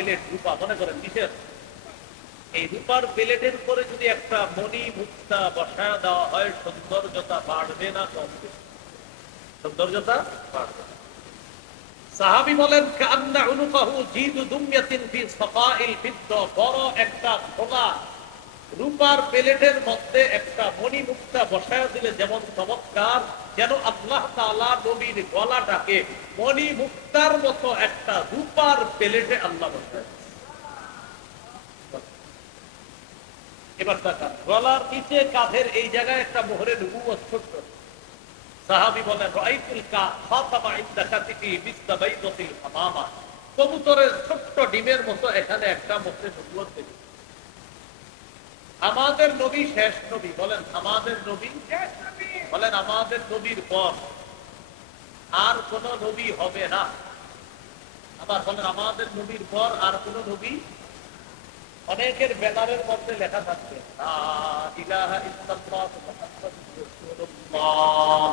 Plate, রূপা মনে করেন কিসের, এই রূপার প্লেটের উপরে যদি একটা মণি মুক্তা বসায় দেওয়া হয়, সৌন্দর্যতা বাড়বে না কমবে? সৌন্দর্যতা বাড়বে। সাহাবী বলেন কান্না উনুকাহু জিদু দুমিয়াতিন ফি সাফাইল ফিদ্দা, বড় একটা খোলা রূপার প্লেটের মধ্যে একটা মণি মুক্তা বসায় দিলে যেমন চমৎকার, যেন আল্লাহ তাআলা নবীর গলাটাকে মণি মুক্তার মতো একটা রূপার প্লেটে আল্লাহ বসায়। এবার তাকান, গলার নিচে কাঁধের এই জায়গায় একটা মোহরে নবুয়ত ছোট্ট। সাহাবী বলেন রাআইতুল খাতামা ইনদা কাতিফি মিসলা বাইদাতিল হামামা, কবুতরের ছোট্ট ডিমের মতো এখানে একটা মোহরে নবুয়ত দেখি। আমাদের নবী শেষ নবী, বলেন আমাদের নবী শেষ নবী, বলেন আমাদের নবীর পর আর কোন নবী হবে না। আবার বলেন আমাদের নবীর পর আর কোন নবী। অনেকের ব্যানারের মধ্যে লেখা থাকবে লা ইলাহা ইল্লাল্লাহ মুহাম্মাদুর রাসূলুল্লাহ,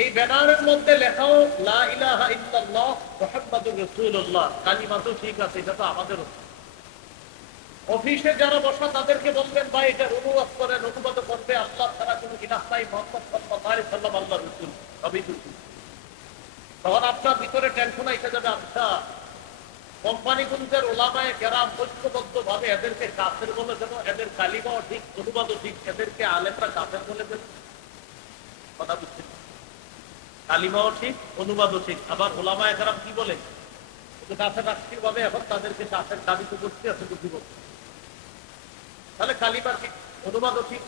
এই ব্যানারের মধ্যে লেখাও লা ইলাহা ইল্লাল্লাহ মুহাম্মাদুর রাসূলুল্লাহ, কালিমা তো ঠিক আছে, এটা তো আমাদের। অফিসে যারা বসা তাদেরকে বলবেন ভাই এটা অনুবাদ করেন, অনুবাদ করবে আল্লাহ ছাড়া কোনো ইলাহ নাই, মুহাম্মদ সাল্লাল্লাহু আলাইহি ওয়াসাল্লাম আল্লাহর রাসূল, সবই তো ঠিক। তখন আপনার ভিতরে টেনশন এসে যাবে, আচ্ছা কোম্পানিগুলোর ওলামায়ে কেরাম ঐক্যবদ্ধ ভাবে এদেরকে কাফের বলে দেন, এদের কালিমাও ঠিক অনুবাদও ঠিক, এদেরকে আলেমরা কাফের বলে দেন। কথা বুঝছেন? কালিমাও ঠিক অনুবাদও ঠিক, আবার ওলামায়ে কেরাম কি বলে কাফের রাষ্ট্রীয় ভাবে এখন তাদেরকে কাফের দাবি তো করতে আছে বুঝিব। তাহলে কালিমা ঠিক অনুবাদও ঠিক।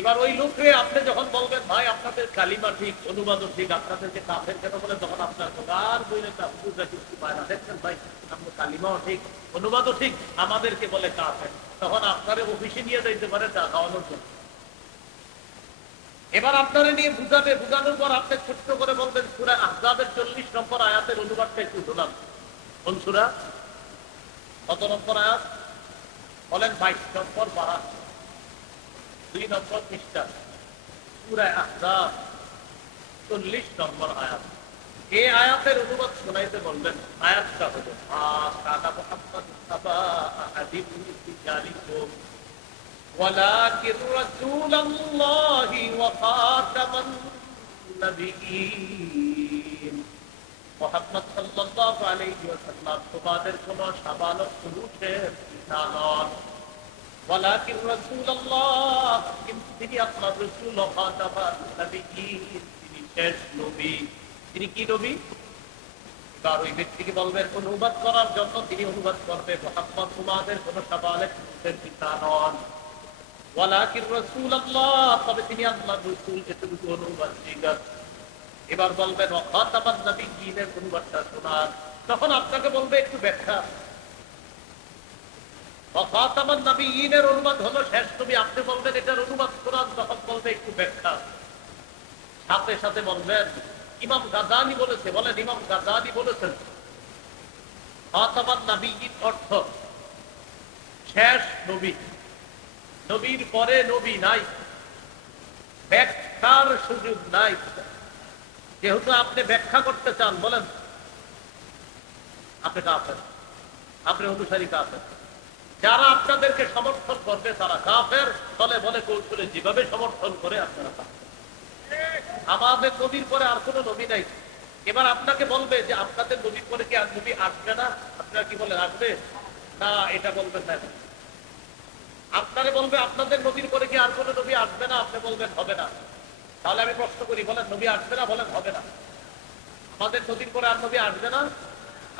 এবার ওই লোককে আপনি যখন বলবেন ভাই আপনাদের কালিমা ঠিক অনুবাদও ঠিক, আপনাদেরকে কাফের কেন বলে, তখন আপনার আর বললেন না হুজুররা কিছু পায় না, দেখছেন ভাই আপনার কালিমাও ঠিক অনুবাদও ঠিক, আমাদেরকে বলে কাফের, তখন আপনারে অফিসে নিয়ে যাইতে পারে চা খাওয়ানোর জন্য। এবার আপনারা নিয়ে বুঝাবে, বুঝানোর পর আপনি ছোট্ট করে বলবেন সূরা আহজাবের 40 নম্বর আয়াতের অনুবাদটা একটু শোনান। কোন সূরা, কত নম্বর আয়াত বলেন? 22 নম্বর পারা, 2 নম্বর পৃষ্ঠা, সূরা আহজাব 40 নম্বর আয়াত। এই আয়াতের অনুবাদ শোনাইতে বলবেন। আয়াতটা হলো কানা মুহাম্মাদুন সাবা আহাদিকুম বিজালিকুম ওয়ালাকিন রাসূলুল্লাহি ওয়া খাতামান নাবিয়্যিন, মুহাম্মদ সাল্লাল্লাহু আলাইহি ওয়াসাল্লাম তোমাদের কোন সাবালক পুরুষের পিতা নন, ওয়ালাকিন রাসূলুল্লাহ কিন্তু তিনি আপনার রাসূল, খাতামান নাবিয়্যিন তিনি শেষ নবী। তিনি কি নবী? এবার ওই ব্যক্তিকে বলবেন অনুবাদ করার জন্য, তিনি অনুবাদ করবে মুহাম্মদ তোমাদের কোন সাবালক পুরুষের পিতা নন, ওয়ালাকিন রাসূলুল্লাহ তবে তিনি আল্লাহর রাসূল, এতটুকু অনুবাদ ঠিক আছে। এবার বলবেন ওয়া খাতামান নাবিয়্যিনের অনুবাদটা শোনান, তখন আপনাকে বলবে একটু ব্যাখ্যা। ওয়া খাতামান নাবিয়্যিনের অনুবাদ হলো শেষ নবী, আপনি বলবেন এটার অনুবাদ শোনান, তখন বলবে একটু ব্যাখ্যা। সাথে সাথে বলবেন ইমাম গাযালি বলেছে, বলেন ইমাম গাযালি বলেছেন খাতামান নাবিয়্যিন অর্থ শেষ নবী, নবীর পরে নবী নাই, ব্যাখ্যার সুযোগ নাই। যেহেতু আপনি ব্যাখ্যা করতে চান, বলেন আপনি কাফের, আপনি অনুসারী কাফের। যারা আপনাদেরকে সমর্থন করবে তারা কাফের, বলে বলে কৌশলে যেভাবে সমর্থন করে আপনারা কাফের। আমাদের নবীর পরে আর কোন নবী নাই। এবার আপনাকে বলবে যে আপনাদের নবীর পরে কি আর নবী আসবে না, আপনারা কি বলেন আসবে না? এটা বলবেন না। আপনারা বলবে আপনাদের নবীর পরে কি আর কোন নবী আসবে না, আপনি বলবেন হবে না। তাহলে আমি প্রশ্ন করি, বলেন নবী আসবে না, বলেন হবে না। আমাদের নবীর পরে আর নবী আসবে না,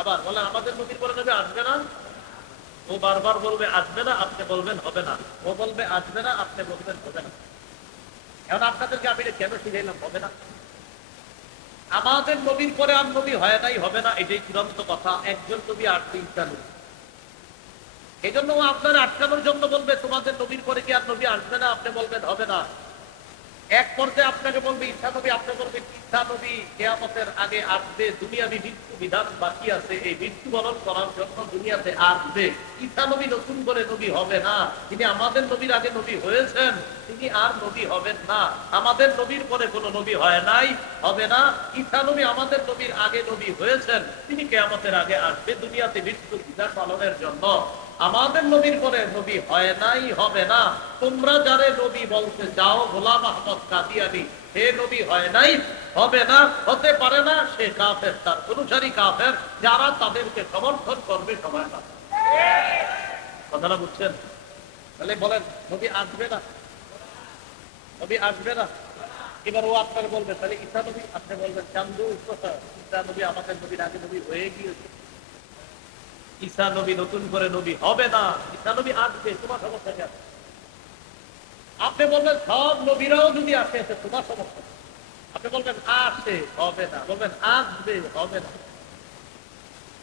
আবার বলেন আমাদের নবীর পরে নবী আসবে না। ও বারবার বলবে আসবে না, আপনি বলবেন হবে না। ও বলবে আসবে না, আপনি বলবেন হবে না। এখন আপনাদেরকে আমি কেন শিখাইলাম হবে না? আমাদের নবীর পরে আর নবী হয় নাই, হবে না, এটাই চূড়ান্ত কথা। একজন নবী আর 3টা নবী। এই জন্য আপনার আটকানোর জন্য বলবে তোমাদের নবীর পরে কি আর নবী আসবে না, আপনি বলবেন হবে না। এক পর্যায়ে আপনাকে বলবে ঈসা নবী, আপনি বলবেন ঈসা নবী কিয়ামতের আগে আসবে, দুনিয়াবি মৃত্যু বিধান বাকি আছে, এই মৃত্যুবরণ করার জন্য দুনিয়াতে আসবে। ঈসা নবী নতুন করে নবী হবে না, তিনি আমাদের নবীর আগে নবী হয়েছেন, তিনি আর নবী হবেন না। আমাদের নবীর পরে কোনো নবী হয় নাই, হবে না। ঈসা নবী আমাদের নবীর আগে নবী হয়েছেন, তিনি কিয়ামতের আগে আসবে দুনিয়াতে মৃত্যুর বিধান পালনের জন্য। আমাদের নবীর পরে নবী হয় নাই, হবে না। তোমরা যারে নবী বলতে চাও, গোলাম আহমদ কাদিয়ানী, সে নবী হয় নাই, হবে না, হতে পারে না, সে কাফের, তার অনুসারী কাফের, যারা তাদেরকে সমর্থন করবে সবাই কাফের। কথাটা বুঝছেন? তাহলে বলেন নবী আসবে না, নবী আসবে না। এবার ও আপনার বলবে তাহলে ঈসা নবী, আপনি বলবেন চান্দু ঈসা নবী আমাদের নবীর আগে নবী হয়ে গিয়েছে, ঈসা নবী নতুন করে নবী হবে না, ঈসা নবী আসবে, তোমার সমস্যা কি আছে? আপনি বলবেন সব নবীরাও যদি আসে, তোমার সমস্যা। আপনি বলবেন আসে, হবে না, বলবেন আসবে, হবে না।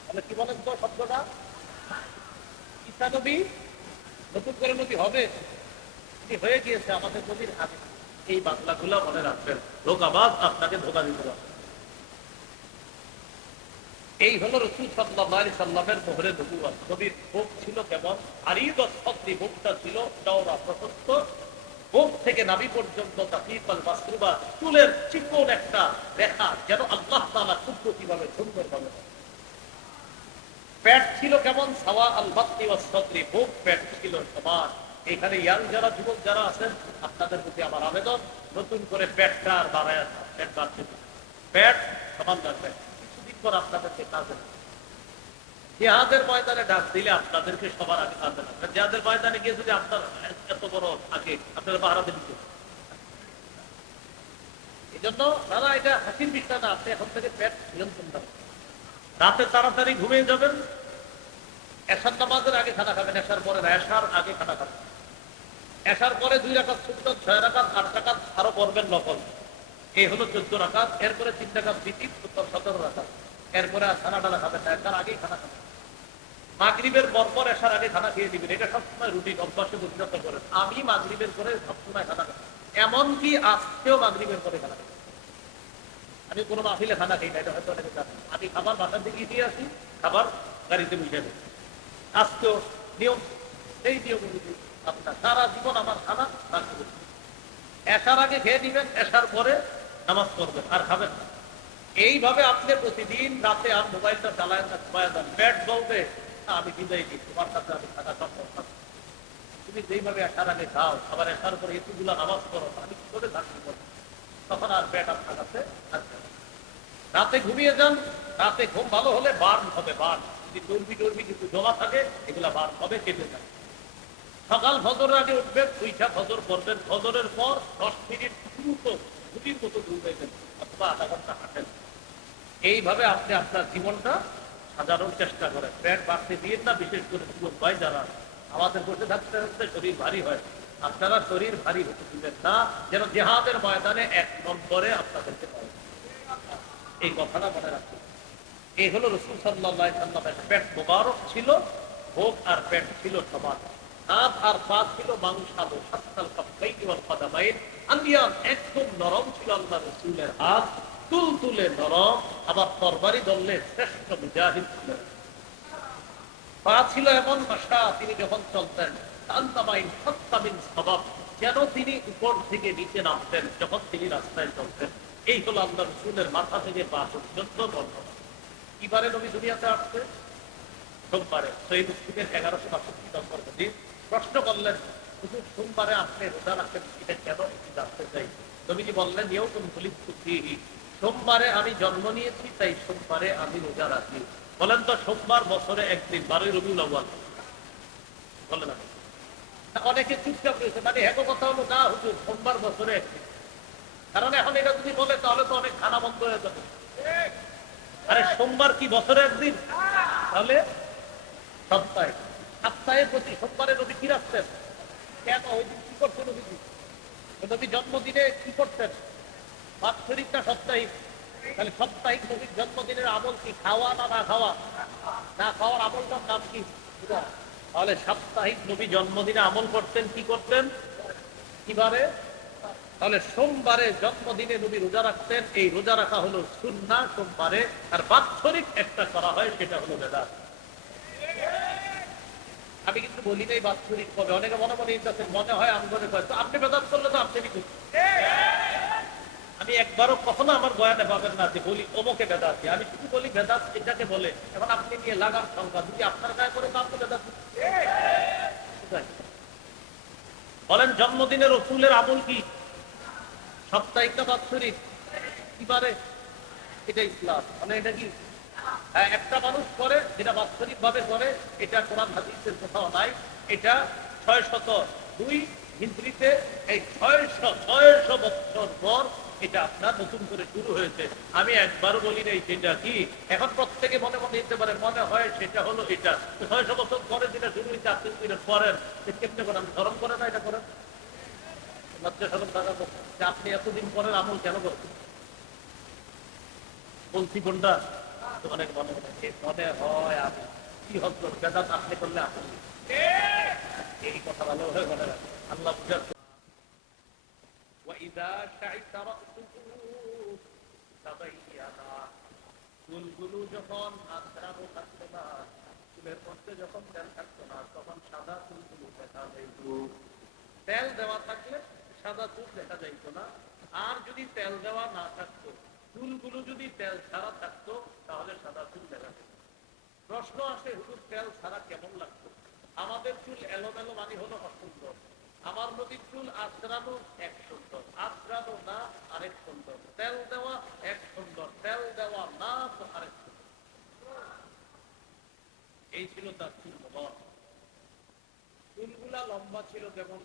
তাহলে কি বলেন তো শব্দটা? ঈসা নবী নতুন করে নবী হবে, তিনি হয়ে গিয়েছে আমাদের নবীর আগে। এই বাংলাগুলো মনে রাখবেন, ধোঁকাবাজ আপনাকে ধোঁকা দিতে পারে। এই হলো রাসূল সাল্লাল্লাহু আলাইহি সাল্লামের মোহরে নবুয়ত। নবীর মুখ ছিল কেমন? আরিদ সদরি, মুখটা ছিল চওড়া প্রশস্ত, মুখ থেকে নাভি পর্যন্ত তাকিফাল মাসরুবা, চুলের চিকন একটা রেখা যেন আল্লাহ তাআলা কুদরতিভাবে সুন্দর ভাবে। পেট ছিল কেমন? সাওয়া আল বাতনি ওয়াস সদরি, মুখ পেট ছিল সমান। এখানে ইয়াং যারা যুবক যারা আছেন, আপনাদের প্রতি আমার আবেদন, নতুন করে পেটটা আর বাড়ায় না, পেট বাড়ছে না, পেট সমান রাখবেন। কিছুদিন পর আপনাদেরকে কাজে জিহাদের ময়দানে ডাক দিলে আপনাদেরকে সবার আগে কাজে লাগবে। জিহাদের ময়দানে গিয়ে যদি আপনার এত বড় আগে আপনারা পাহারা দিতে, এই জন্য দাদা এটা হাসির বিষয় না। আপনি এখন থেকে পেট নিয়ন্ত্রণ করবেন, রাতে তাড়াতাড়ি ঘুমিয়ে যাবেন, এশার নামাজের আগে খানা খাবেন, এশার পরে না, এশার আগে খানা খাবেন। এশার পরে 2 রাকাত সুন্নত, 6 রাকাত, 8 রাকাত আরো পড়বেন নফল, এই হলো 14 রাকাত। এরপরে 3 রাকাত বিতির, 17 রাকাত। এরপরে আর খানা ডালা খাবেন না, এশার আগেই খানা খাবেন। মাগরিবের পরপর এশার আগে খানা খেয়ে দিবেন, এটা সবসময় রুটিন অভ্যাসে পরিণত করেন। আমি মাগরিবের পরে সবসময় খানা খাই, এমনকি আজকেও মাগরিবের পরে খানা খাই। আমি কোনো মাহফিলে খানা খাই না, এটা হয়তো অনেকে জানেন। আমি খাবার বাসার দিকে দিয়ে আসি, খাবার গাড়িতে বুঝে নেই। আজকেও নিয়ম, সেই নিয়ম অনুযায়ী আপনার সারা জীবন আমার খানা রাখতে। এশার আগে খেয়ে দিবেন, এশার পরে নামাজ পড়বেন, আর খাবেন না। এইভাবে আপনি প্রতিদিন রাতে আর মোবাইলটা চালায় না, ঘুমায় যান। পেট বলবে আমি বিদায় দিই, তোমার সাথে আমি থাকা সম্ভব না। তুমি যেইভাবে এশার আগে খাও, আবার এশার পরে এতগুলো নামাজ পড়ো, আমি কি করে থাকতে পারবো? তখন আর পেট আপনার কাছে থাকবে না। রাতে ঘুমিয়ে যান, রাতে ঘুম ভালো হলে বার্ন হবে, বার্ন। যদি চর্বি কিছু জমা থাকে, এগুলা বার্ন হবে, কেটে যাবে। সকাল ফজরের আগে উঠবেন, দুইটা ফজর করবেন, ফজরের পর 10 মিনিট দ্রুত গুটির মতো দৌড়াইবেন অথবা আধা ঘন্টা হাঁটেন। এইভাবে আপনি আপনার জীবনটা সাজানোর চেষ্টা করেন। পেট বাড়তে দিয়ে না, বিশেষ করে যুবক ভাই যারা, আমাদের বসে থাকতে থাকতে শরীর ভারী হয়, আপনারা শরীর ভারী হতে দিবেন না, যেন জিহাদের ময়দানে 1 নম্বরে আপনাদেরকে পাবেন। এই কথাটা মনে রাখবেন। এই হলো রাসূল সাল্লাল্লাহু আলাইহি সাল্লামের পেট মোবারক ছিল, বুক আর পেট ছিল সমান, হাত আর পা ছিল মাংসালো, হাসাল কাফাইনি ওয়াল কাদামাইন, আলিয়ান একদম নরম ছিল আল্লাহর রাসূলের হাত, তুলতুলে নরম, আবার তরবারি ধরলে শ্রেষ্ঠ মুজাহিদ ছিলেন। পা ছিল এমন মাশা, তিনি যখন চলতেন তান্তামাইন সাত্তামিন সবাব, যেন তিনি উপর থেকে নিচে নামতেন যখন তিনি রাস্তায় চলতেন। এই হলো আল্লাহর রাসূলের মাথা থেকে পা পর্যন্ত বর্ণনা। কিবারে নবী দুনিয়াতে আসছে? সোমবারে। সহিহ মুসলিমের 1162 নম্বর হাদিস। প্রশ্ন করলেন, শুধু সোমবারে আপনি রোজা রাখেন, এটা কেন? একটু জানতে চাই। নবীজি বললেন, ইয়াউমুন খুলিকতু ফীহি, সোমবারে আমি জন্ম নিয়েছি, তাই সোমবারে আমি রোজা রাখি। বলেন তো, সোমবার বছরে একদিন, 12 রবিউল আউয়াল। বলেন না, অনেকে চুপচাপ রয়েছে, মানে এক কথা হলো না হুজুর, সোমবার বছরে একদিন। কারণ এখন এটা যদি বলে তাহলে তো অনেক খানা বন্ধ হয়ে যাবে। আরে সোমবার কি বছরে একদিন? তাহলে সপ্তাহে, সপ্তাহে প্রতি সোমবারে নবী কি রাখতেন? কেন ওই দিন কি করতেন নবীজি? নবী জন্মদিনে কি করতেন? বাৎসরিকটা সাপ্তাহিক, তাহলে সাপ্তাহিক নবীর জন্মদিনের আমল কি? খাওয়া না না খাওয়া? না খাওয়ার আমলটার নাম কি? তাহলে সাপ্তাহিক নবী জন্মদিনে আমল করতেন, কি করতেন? কিভাবে? তাহলে সোমবারে জন্মদিনে নবী রোজা রাখতেন, এই রোজা রাখা হলো সুন্নাহ সোমবারে, আর বাৎসরিক একটা করা হয় সেটা হলো বেদাত। আমি কিন্তু বলি নাই বাৎসরিক কবে, অনেকে মনে মনে ইন্টারেস্ট মনে হয় আমি মনে করি তো আপনি বেদাত করলে তো আপনি কি। আমি একবারও কখনো আমার বয়ানে পাবেন না যে বলি অমুকে বেদাত, আমি শুধু বলি বেদাত এটাকে বলে। এখন আপনি নিয়ে লাগাম সংখ্যা যদি আপনার গায়ে করে তো আপনি বেদাত বলেন। জন্মদিনের রসুলের আমল কি সাপ্তাহিক না বাৎসরিক? কিবারে? এটা ইসলাম, মানে এটা কি একটা মানুষ করে যেটা বাৎসরিক ভাবে করে, এটা কোরআন হাদিসের কোথাও নাই। এটা 602 হিজরিতে এই 600 বছর পর এটা আপনার নতুন করে শুরু হয়েছে। আমি একবারও বলি নাই সেটা কি। এখন প্রত্যেকে মনে মনে নিতে পারে, মনে হয় সেটা হলো এটা। 600 বছর পরে যেটা শুরু হয়েছে আপনি এটা করেন, কেমনে করেন? ধরম করে না এটা করেন, লজ্জা শরম থাকা যে আপনি এতদিন পরের আমল কেন করছেন? বলছি কোনটা? অনেক মনে মনে হয় আমি কি হতো বেদাত আপনি করলে আপনি এই কথা ভালো হয়ে মনে রাখে আল্লাহ বুঝার। চুলগুলো যখন আশ্রানো থাকতো না, চুলের মধ্যে যখন তেল থাকতো না, তখন সাদা চুলগুলো দেখা যাইত। তেল দেওয়া থাকলে সাদা চুল দেখা যাইত না। আর যদি তেল দেওয়া না থাকতো, চুলগুলো যদি তেল ছাড়া থাকতো, তাহলে সাদা চুল দেখা যেত। প্রশ্ন আসে, হুজুর তেল ছাড়া কেমন লাগতো? আমাদের চুল এলোমেলো মানে হলো অসুন্দর, আমার নদীর চুল আশ্রানো এক সুন্দর, আশ্রানো না আরেক সুন্দর, তেল দেওয়া এক সুন্দর, তেল দেওয়া না তো আরেক সুন্দর। এই ছিল তার চুল। চুলগুলা লম্বা ছিল যেমন,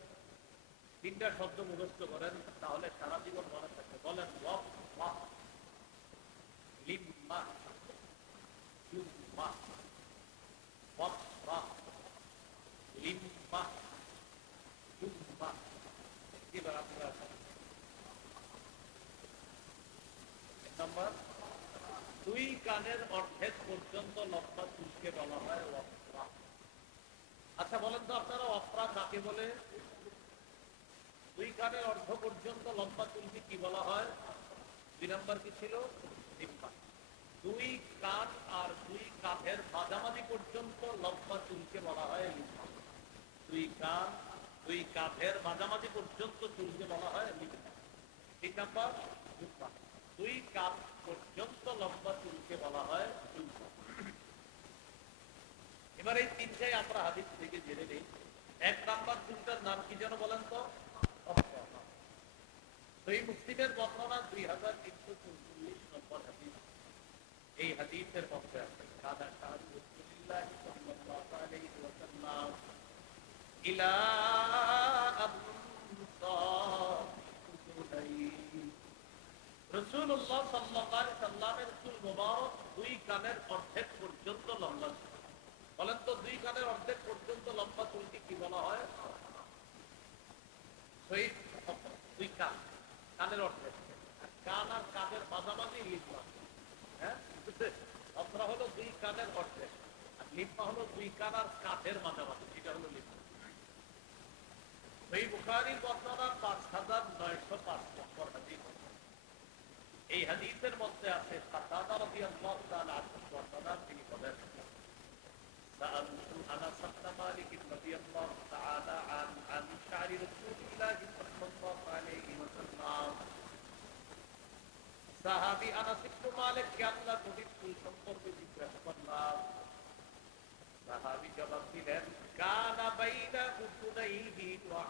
তিনটা শব্দ মুখস্থ করেন তাহলে সারা জীবন মনে থাকবে। বলেন লিম্মা, লিম্মা, লিম্মা, লিম্মা। এবার আপনারা নাম্বার 2, কানের অর্ধেক পর্যন্ত লম্বা চুলকে বলা হয় ওয়াফরা। আচ্ছা বলেন তো আপনারা ওয়াফরা কাকে বলে? 2 কানের অর্ধ পর্যন্ত লম্বা চুলকে কি বলা হয়? 2 নাম্বার কি ছিল? লিম্মা। 2 কান আর 2 কাঁধের মাঝামাঝি পর্যন্ত লম্বা চুলকে বলা হয় লিম্মা। 2 কান 2 কাঁধের মাঝামাঝি পর্যন্ত চুলকে বলা হয় লিম্মা। 3 নাম্বার লিম্মা। 2 কাঁধ পর্যন্ত লম্বা চুলকে বলা হয় লিম্মা। এবার এই তিনটাই আমরা হাদিস থেকে জেনে নেই। 1 নাম্বার চুলটার নাম কি যেন বলেন তো? সহিহ মুসলিমের বর্ণনা 2344 নম্বর হাদিস। এই হাদিসের মধ্যে আছে কাদা কাদ রাসূলুল্লাহ সাল্লাল্লাহু আলাইহি ওয়াসাল্লাম ইলা রাসূলুল্লাহ সাল্লাল্লাহু আলাইহি সাল্লামের চুল মোবারক 2 কানের অর্ধেক পর্যন্ত লম্বা ছিল। বলেন তো 2 কানের অর্ধেক পর্যন্ত লম্বা চুলকে কি বলা হয়? সহিহ 2 কান, কানের অর্ধেক। কান আর কাঁধের মাঝামাঝি লিম্মা। হ্যাঁ, আমরা হলো 2 কানের অর্ধেক, আর লিম্মা হলো 2 কান আর কাঁধের মাঝামাঝি, এটা হলো লিম্মা। এই বুখারীর বর্ণনা 5905 নম্বর হাদিস। এই হাদিসের মধ্যে আছে কাতাদা রাদিয়াল্লাহু তাআলা আনহু বর্ণনা, তিনি বলেন সাআলতু আনাস ইবনে মালিক রাদিয়াল্লাহু তাআলা আন শা'রি রাসূলিল্লাহ সাল্লাল্লাহু আলাইহি ওয়াসাল্লাম। সাহাবী আনাস ইবনে মালিক কে আল্লাহ নবীর চুল সম্পর্কে জিজ্ঞাসা করলাম। সাহাবী জবাব দিলেন কানা বাইনা উযুনাইহি ওয়া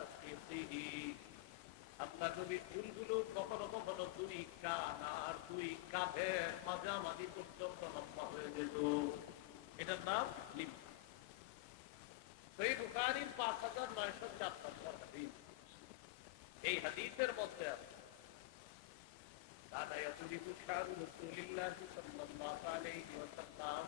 আতিকিহি। আল্লাহ নবীর চুলগুলো কখনো কখনো 2 কান আর 2 কাঁধের মাঝামাঝি পর্যন্ত লম্বা হয়ে যেত। এটার নাম লিম্মা। সহিহ বুখারীর 5904 নম্বর হাদিস। এই হাদিসের মধ্যে আছে কানা ইয়াতুরিকু শা'রু রাসূলিল্লাহ সাল্লাল্লাহু আলাইহি ওয়াসাল্লাম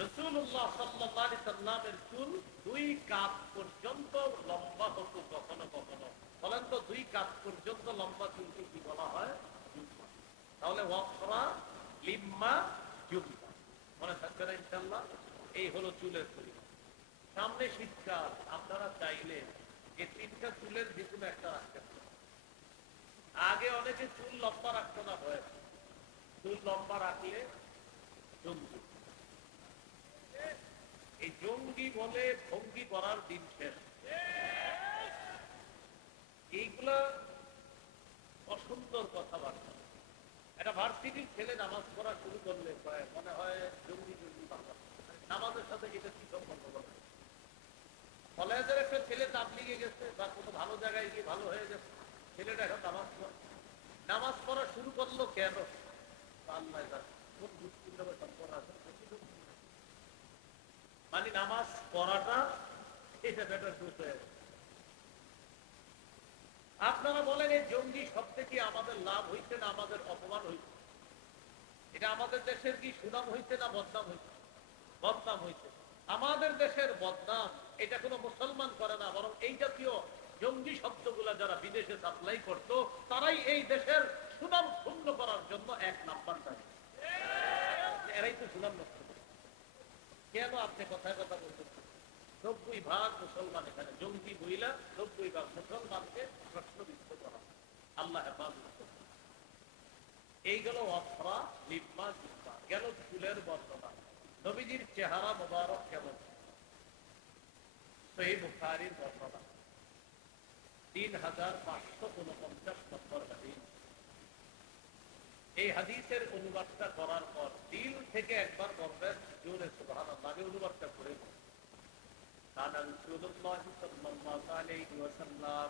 রাসূলুল্লাহ সাল্লাল্লাহু আলাইহি সাল্লামের চুল 2 কাঁধ পর্যন্ত লম্বা হতো কখনো কখনো। বলেন তো 2 কাঁধ পর্যন্ত লম্বা চুলকে কি বলা হয়? লিম্মা। তাহলে ওয়াফরা, লিম্মা, জুম্মা মনে থাকবে না ইনশাআল্লাহ। এই হলো চুলের পরিমাণ। সামনে শীতকাল, আপনারা চাইলে এই তিনটা চুলের যে কোনো একটা রাখতে পারেন। আগে অনেকে চুল লম্বা রাখতো না, ভয়, চুল লম্বা রাখলে জঙ্গি। এই জঙ্গি বলে ভঙ্গি করার দিন শেষ। এইগুলা অসুন্দর কথাবার্তা। একটা ভার্সিটির ছেলে নামাজ পড়া শুরু করলে মনে হয় জঙ্গি জঙ্গি বাংলা, নামাজের সাথে এটা কি সম্পর্ক বলে। কলেজের একটা ছেলে তাবলিগে গেছে বা কোনো ভালো জায়গায় গিয়ে ভালো হয়ে গেছে, ছেলেটা এখন নামাজ পড়া শুরু করলো কেন? আল্লাহ জানে, কোন দুশ্চিন্তা সম্পর্ক আছে। মানে নামাজ পড়াটা এটা বেটার দোষ হয়ে গেছে। আপনারা বলেন এই জঙ্গি সব থেকে আমাদের লাভ হইছে না আমাদের অপমান হইছে? এটা আমাদের দেশের কি সুনাম হইছে না বদনাম হইছে? বদনাম হইছে। আমাদের দেশের বদনাম এটা কোনো মুসলমান করে না, বরং এই জাতীয় জঙ্গি শব্দগুলা যারা বিদেশে সাপ্লাই করত তারাই এই দেশের সুনাম ক্ষুণ্ণ করার জন্য এক নাম্বার থাকে। এরাই তো সুনাম নষ্ট করে। কেন আপনি কথায় কথা বলতেছেন? 90% মুসলমান এখানে জঙ্গি বইলা 90% মুসলমানকে প্রশ্নবিদ্ধ করা। আল্লাহ হেফাজত করুন। এই গেল অফরা লিম্মা জিম্মা, গেল চুলের বর্ণনা। নবীজির চেহারা মোবারক কেমন? সহিহ বুখারীর বর্ণনা 3549 নম্বর হাদিস। এই হাদিসের অনুবাদটা করার পর দিল থেকে একবার বলবেন জোরে সুবহানাল্লাহ। আমি অনুবাদটা করে বলবো। কানা রাসূলুল্লাহ সাল্লাল্লাহু আলাইহি ওয়াসাল্লাম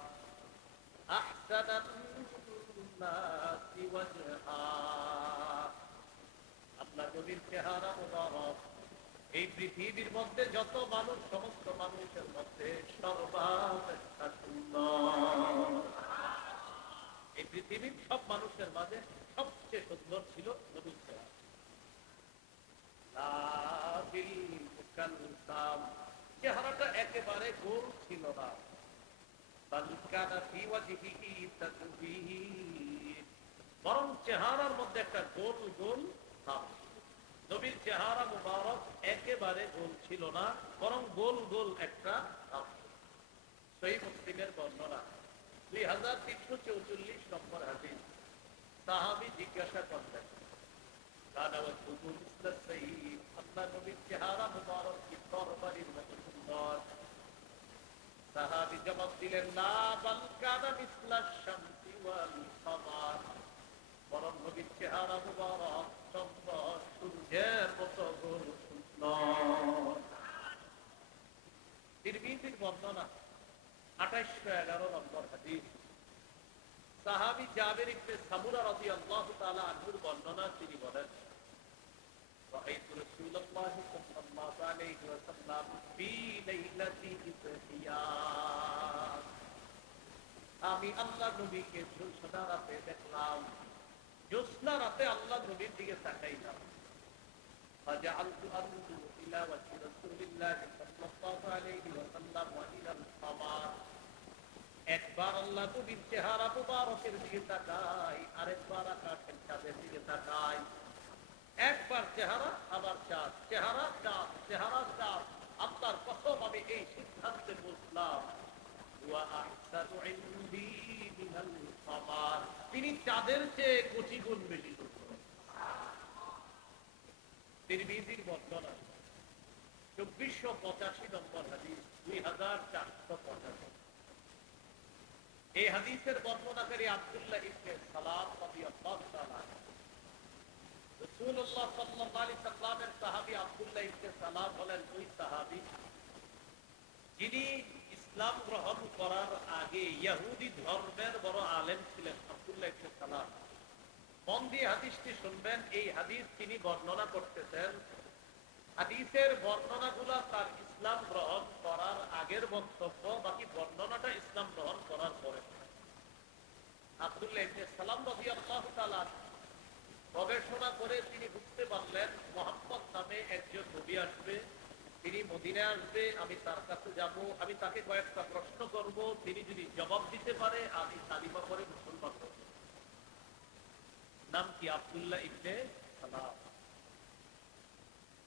আহসানান নাসি ওয়াজহা। আল্লাহ নবীর চেহারা মোবারক এই পৃথিবীর মধ্যে যত মানুষ, সমস্ত মানুষের মধ্যে সর্বাপেক্ষা সুন্দর। এই পৃথিবীর সব মানুষের মাঝে সবচেয়ে সুন্দর ছিল নবীর চেহারা। চেহারাটা একেবারে গোল ছিল না, বরং চেহারার মধ্যে একটা গোল গোল ভাব। নবীর চেহারা মুবারক একেবারে গোল ছিল না, বরং গোল গোল একটা ভাব। সহিহ মুসলিমের বর্ণনা 2344 নম্বর হাদিস। সাহাবী জিজ্ঞাসা করলেন, আল্লাহ নবীর চেহারা মুবারক কি তরবারির মতো সুন্দর? সাহাবী জবাব দিলেন, লা বাল কানা মিসলাশ শামসি ওয়াল কামার। বরং নবীর চেহারা মুবারক চন্দ্র সূর্যের মতো সুন্দর। তিরমিজির বর্ণনা 2811 নম্বর হাদিস। সাহাবী জাবের ইবনে সামুরা রাদিয়াল্লাহু তাআলা আনহুর বর্ণনা, তিনি বলেন, রাআইতু রাসূলুল্লাহ সাল্লাল্লাহু আলাইহি ওয়াসাল্লাম ফি লাইলাতি ইসরিয়াত। আমি আল্লাহ নবীকে জ্যোৎস্না রাতে দেখলাম। জ্যোৎস্না রাতে আল্লাহ নবীর দিকে তাকাইলাম। ফাজআলতু আনজুরু ইলা ওয়াজহি রাসূলিল্লাহ সাল্লাল্লাহু আলাইহি ওয়াসাল্লাম ওয়া ইলাল কামার। একবার আল্লাহ নবীর চেহারা মুবারকের দিকে তাকাই, আরেকবার আকাশের চাঁদের দিকে তাকাই। একবার চেহারা, আবার চাঁদ, চেহারা চাঁদ, চেহারা চাঁদ। আল্লাহর কসম আমি এই সিদ্ধান্তে বসলাম, ওয়া আহসানু ইনদি মিনাল কামার। তিনি চাঁদের চেয়ে কোটি গুণ বেশি সুন্দর। তিরমিজির বর্ণনা 2485 নম্বর হাদিস, 2485। এই হাদিসের বর্ণনাকারী আব্দুল্লাহ ইবনে সালাম রাদিয়াল্লাহু তাআলা। রাসূলুল্লাহ সাল্লাল্লাহু আলাইহি সাল্লামের সাহাবী আব্দুল্লাহ ইবনে সালাম হলেন ওই সাহাবী যিনি ইসলাম গ্রহণ করার আগে ইহুদি ধর্মের বড় আলেম ছিলেন। আব্দুল্লাহ ইবনে সালাম, মন দিয়ে হাদিসটি শুনবেন। এই হাদিস তিনি বর্ণনা করতেছেন। হাদিসের বর্ণনাগুলা তার ইসলাম গ্রহণ করার আগের বক্তব্য, বাকি বর্ণনাটা ইসলাম গ্রহণ করার পরে। আব্দুল্লাহ ইবনে সালাম রাদিয়াল্লাহু তাআলা গবেষণা করে তিনি বুঝতে পারলেন মুহাম্মদ নামে একজন নবী আসবে, তিনি মদিনায় আসবে, আমি তার কাছে যাব, আমি তাকে কয়েকটা প্রশ্ন করব, তিনি যদি জবাব দিতে পারে আমি কালিমা পড়ে মুসলমান হব। নাম কি? আব্দুল্লাহ ইবনে সালাম।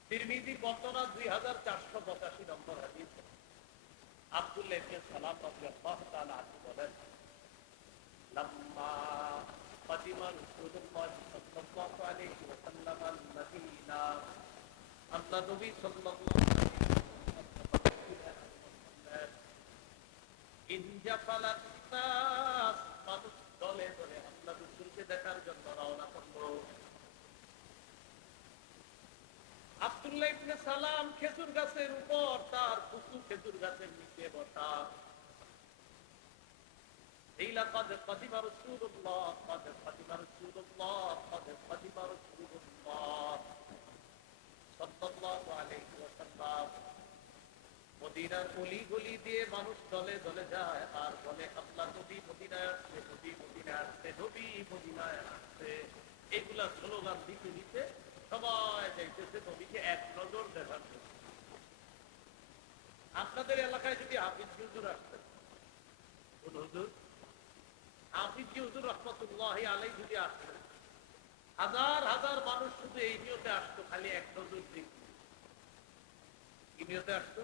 তিরমিজির বর্ণনা 2485 নম্বর হাদিস। আব্দুল্লাহ ইবনে সালাম রাদিয়াল্লাহু তাআলা আনহু বলেন, লাম্মা কাদিমা রাসূলুল্লাহ সাল্লাল্লাহু আলাইহি ওয়াসাল্লাম আল-মদিনা, আল্লাহ নবী সাল্লাল্লাহু আলাইহি ওয়াসাল্লাম ইনজাফালান নাস, মানুষ দলে দলে আল্লাহ রাসূলকে দেখার জন্য রওনা করলো। আব্দুল্লাহ ইবনে সালাম খেজুর গাছের উপর তার ফুফু খেজুর গাছের নিচে বসা। এইলা قد قدم رسول الله قد قدم رسول الله قد قدم رسول الله সাল্লাল্লাহু আলাইহি ওয়াসাল্লাম। মদিনার অলি গলি দিয়ে মানুষ দলে দলে যায় আর বলে, আল্লাহ নবী মদিনায় আসছে, নবী মদিনায় আসছে, নবী মদিনায় আসছে। এগুলা স্লোগান দিতে দিতে সবাই যাইতেছে নবীকে এক নজর দেখার জন্য। আপনাদের এলাকায় যদি হাফিজ হুজুর আসতেন, কোন হুজুর, হাফিজ হুজুর রহমতুল্লাহি আলাইহি যদি আসতেন, হাজার হাজার মানুষ শুধু এই নিয়তে আসতো, খালি এক নজর দেখতো। কি নিয়তে আসতো?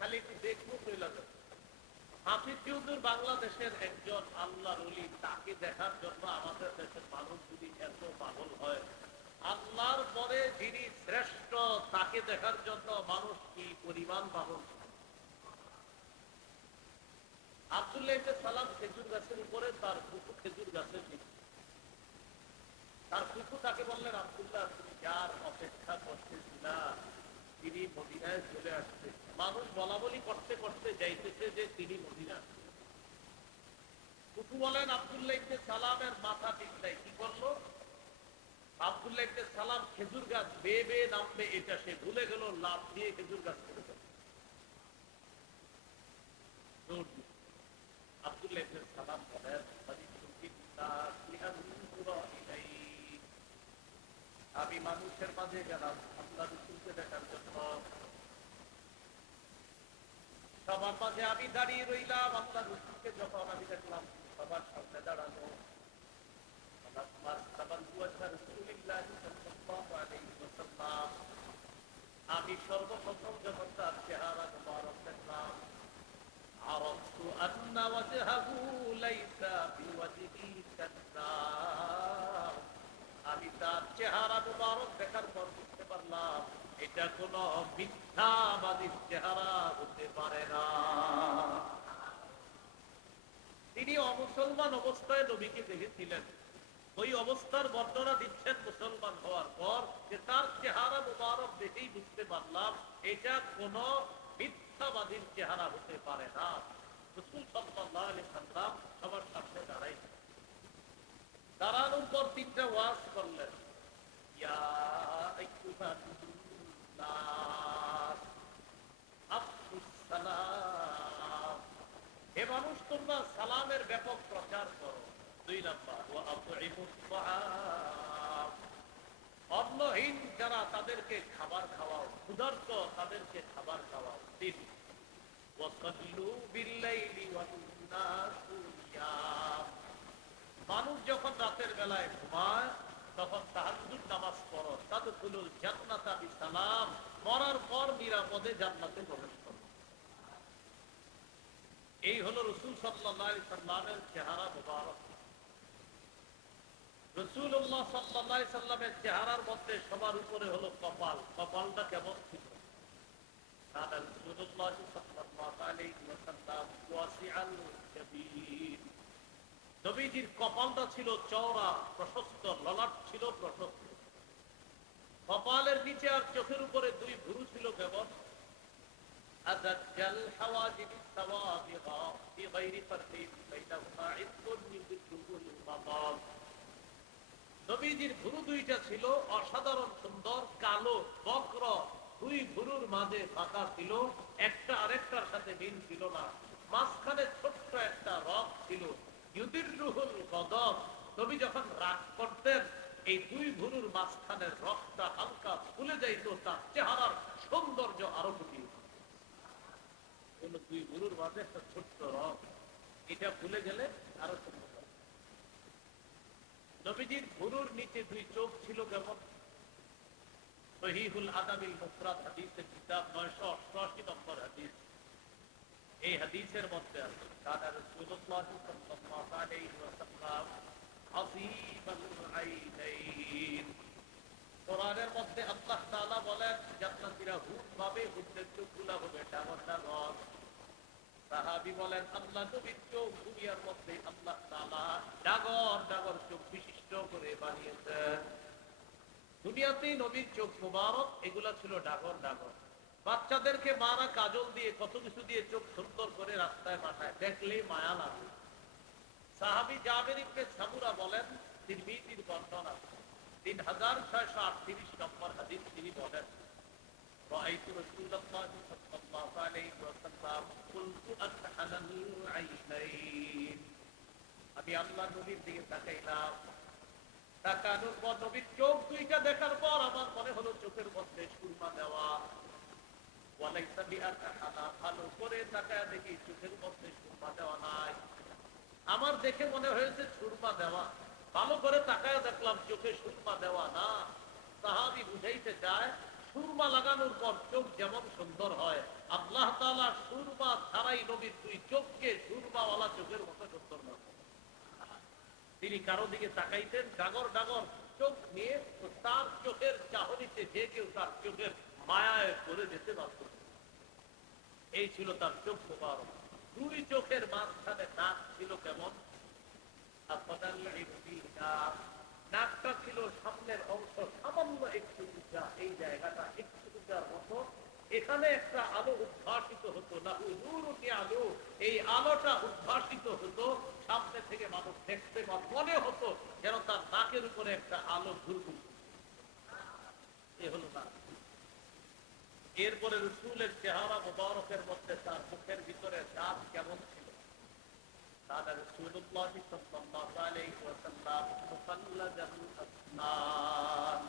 খালি একটু দেখবো চলে যেত। হাফিজ হুজুর বাংলাদেশের একজন আল্লাহর ওলি, তাকে দেখার জন্য আমাদের দেশের মানুষ যদি এত পাগল হয়, আল্লাহর পরে যিনি শ্রেষ্ঠ তাকে দেখার জন্য মানুষ কি পরিমাণ পাগল। আব্দুল্লাহ ইবনে সালাম খেজুর গাছের উপরে, তার ফুফু খেজুর গাছের নিচে। তার ফুফু তাকে বললেন, আব্দুল্লাহ তুমি যার অপেক্ষা করতেছিলা তিনি মদিনায় চলে আসছে। মানুষ বলা বলি করতে করতে যাইতেছে যে তিনি মদিনায় আসছে। ফুফু বলেন, আব্দুল্লাহ ইবনে সালামের মাথা ঠিক নাই, কি করলো? আব্দুল্লাহ ইবনে সালাম খেজুর গাছ বেয়ে বেয়ে নামবে এটা সে ভুলে গেল, লাফ দিয়ে খেজুর গাছ করে গেল। আব্দুল্লাহ ইবনে সালাম বলেন, আমি মানুষের মাঝে গেলাম আল্লাহ রাসূলকে দেখার জন্য। সবার মাঝে আমি দাঁড়িয়ে রইলাম, আল্লাহ রাসূলকে যখন আমি দেখলাম সবার সামনে দাঁড়ানো। আমি সর্বপ্রথম যখন তার চেহারা মুবারক দেখলাম, عرفت أن وجهه ليس بوجه كذاب, আমি তার চেহারা মুবারক দেখার পর বুঝতে পারলাম এটা কোন মিথ্যাবাদীর চেহারা হতে পারে না। তিনি অমুসলমান অবস্থায় নবীকে দেখেছিলেন, ওই অবস্থার বর্ণনা দিচ্ছেন মুসলমান হওয়ার পর, যে তার চেহারা মুবারক দেখেই বুঝতে পারলাম এটা কোন মিথ্যাবাদীর চেহারা হতে পারে না। রাসূল সাল্লাল্লাহু আলাইহি ওয়াসাল্লাম সবার সামনে দাঁড়াইলেন, দাঁড়ানোর পর তিনটা ওয়াজ করলেন। ইয়া আইয়ুহান নাস আফশুস সালাম, হে মানুষ তোমরা সালামের ব্যাপক প্রচার করো। 2 নাম্বার, ওয়া আতঈমুত তাআম, অন্নহীন যারা তাদেরকে খাবার খাওয়াও, ক্ষুধার্ত তাদেরকে খাবার খাওয়াও। 3, ওয়াসাল্লু বিল-লাইলি ওয়ান-নাসু নিয়াম, মানুষ যখন রাতের বেলায় ঘুমায় তখন তাহাজ্জুদ নামাজ পড়ো। তাদখুলুল জান্নাতা বিসালাম, মরার পর নিরাপদে জান্নাতে প্রবেশ করো। এই হলো রাসূল সাল্লাল্লাহু আলাইহি সাল্লামের চেহারা মুবারক। রাসূলুল্লাহ সাল্লাল্লাহু আলাইহি সাল্লামের চেহারার মধ্যে সবার উপরে হলো কপাল। কপালটা কেমন ছিল? কানা রাসূলুল্লাহ সাল্লাল্লাহু আলাইহি ওয়াসাল্লাম ওয়াসিআল কাবীর, নবীজির কপালটা ছিল চওড়া প্রশস্ত, ললাট ছিল প্রশস্ত। কপালের নিচে আর চোখের উপরে 2 ভুরু ছিল কেমন? আদাজ্জাল হাওয়াজিবিস সাওয়াবিগা বিগাইরি ফারদিন বাইনাহুমা ইদ্দুন মিনজুল মাকাম, নবীজির ভুরু 2টা ছিল অসাধারণ সুন্দর, কালো বক্র, 2 ভুরুর মাঝে ফাঁকা ছিল, একটা আরেকটার সাথে মিল ছিল না। মাঝখানে ছোট্ট একটা রক ছিল। ইউদিররুহুল গদব, নবী যখন রাগ করতেন এই 2 ভুরুর মাঝখানের রকটা হালকা ফুলে যাইত, তার চেহারার সৌন্দর্য আরো ফুটিয়ে উঠত। 2 ভুরুর মাঝে একটা ছোট্ট রক, এটা ফুলে গেলে আরো সুন্দর। নবীজির ভুরুর নিচে 2 চোখ ছিল কেমন? সহিহুল আদাবিল মুফরাদ হাদিসের কিতাব 988 নম্বর হাদিস। এই হাদিসের মধ্যে আছে কানা রাসূলুল্লাহ সাল্লাল্লাহু আলাইহি ওয়াসাল্লাম আসীবাল আইনাইন। কোরআনের মধ্যে আল্লাহ তাআলা বলেন জান্নাতীরা হুট ভাবে হুটের চোখগুলা হবে ডাগর ডাগর। সাহাবী বলেন আল্লাহ নবীর চোখ দুনিয়ার মধ্যে আল্লাহ তাআলা ডাগর ডাগর চোখ বিশিষ্ট করে বানিয়েছেন। দুনিয়াতেই নবীর চোখ মুবারক এগুলা ছিল ডাগর ডাগর। বাচ্চাদেরকে মারা কাজল দিয়ে কত কিছু দিয়ে চোখ সুন্দর করে রাস্তায় পাঠায়, দেখলেই মায়া লাগে। সাহাবী জাবের ইবনে সামুরা বলেন, তিরমিজির বর্ণনা 3638 নম্বর হাদিস, তিনি বলেন রাআইতু রাসূলুল্লাহ সাল্লাল্লাহু আলাইহি ওয়াসাল্লাম কুলতু আতহানাল আইনাইন। আমি আল্লাহর নবীর দিকে তাকাইলাম, তাকানোর পর নবীর চোখ দুইটা দেখার পর আমার মনে হলো চোখের মধ্যে সুরমা দেওয়া। ওয়ালাইসা বিআতহানা, ভালো করে তাকায় দেখি চোখের মধ্যে সুরমা দেওয়া নাই। আমার দেখে মনে হয়েছে সুরমা দেওয়া, ভালো করে তাকায় দেখলাম চোখে সুরমা দেওয়া না। সাহাবী বুঝাইতে চায় সুরমা লাগানোর পর চোখ যেমন সুন্দর হয়, আল্লাহ তাআলা সুরমা ছাড়াই নবীর দুই চোখকে সুরমাওয়ালা চোখের মতো সুন্দর না। তিনি কারো দিকে তাকাইতেন ডাগর ডাগর চোখ নিয়ে, তার চোখের চাহনিতে যে কেউ তার চোখের মায়ায় পড়ে যেতে বাধ্য। এই ছিল তার চোখ মুবারক। দুই চোখের মাঝখানে নাক ছিল কেমন, নাকটা ছিল সামনের অংশ সামান্য একটু উঁচা, এই জায়গাটা একটু উঁচার মতো। এখানে একটা আলো উদ্ভাসিত হতো না, আলো, এই আলোটা উদ্ভাসিত হতো সামনে থেকে, মানুষ দেখতে মনে হতো যেন তার নাকের উপরে একটা আলো ঘুরঘুর। এ হলো না। এরপরে রাসূলের চেহারা মুবারকের মধ্যে তার মুখের ভিতরে দাঁত কেমন ছিল। কানা রাসূলুল্লাহ সাল্লাল্লাহু আলাইহি ওয়াসাল্লাম মুকাল্লাদাল আসনান।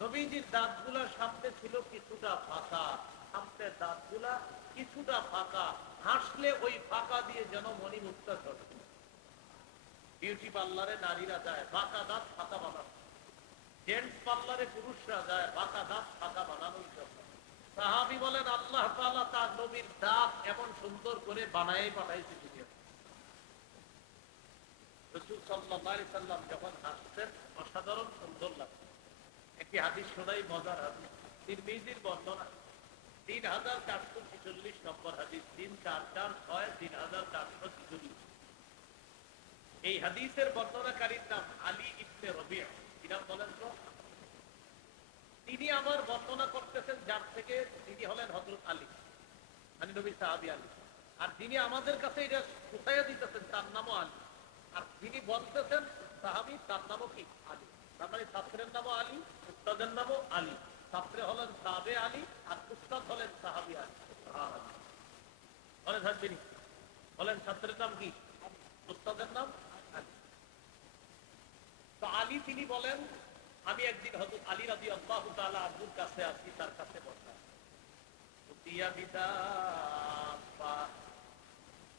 নবীজির দাঁতগুলা সামনে ছিল কিছুটা ফাঁকা, সামনের দাঁতগুলা কিছুটা ফাঁকা, হাসলে ওই ফাঁকা দিয়ে যেন মণিমুক্তা ঝরে। বিউটি পার্লারে নারীরা যায় ফাঁকা দাঁত ফাঁকা বানানো, জেন্টস পার্লারে পুরুষরা যায় ফাঁকা দাঁত ফাঁকা বানানোর জন্য। সাহাবী বলেন আল্লাহ তাআলা তার নবীর দাঁত এমন সুন্দর করে বানায় পাঠাইছে দুনিয়াতে। রাসূল সাল্লাল্লাহু আলাইহি সাল্লাম যখন হাসতেন অসাধারণ সুন্দর লাগতো। একটি হাদিস শোনাই, মজার হাদিস, তিরমিজির বর্ণনা 3446 নম্বর হাদিস, 3446, 3446। এই হাদিসের বর্ণনাকারীর নাম আলী ইবনে রবিয়া। কি নাম বলেন তো? তিনি আমার বর্ণনা করতেছেন যার থেকে, তিনি হলেন হযরত আলী, আমি নবীর সাহাবী আলী। আর যিনি আমাদের কাছে এটা শুনাইয়া দিতেছেন তার নামও আলী। আর যিনি বলতেছেন সাহাবী, তার নামও কি? আলী। তার মানে ছাত্রের নামও আলী, উস্তাদের নামও আলী। ছাত্রে হলেন সাহাবে আলী আর উস্তাদ হলেন সাহাবী আলী। বলে থাকবেন, বলেন ছাত্রের নাম কি, উস্তাদের নাম আলী। তো আলী তিনি বলেন আমি একদিন হযরত আলী রাদিয়াল্লাহু তাআলা আনহুর কাছে আসি, তার কাছে বসলাম।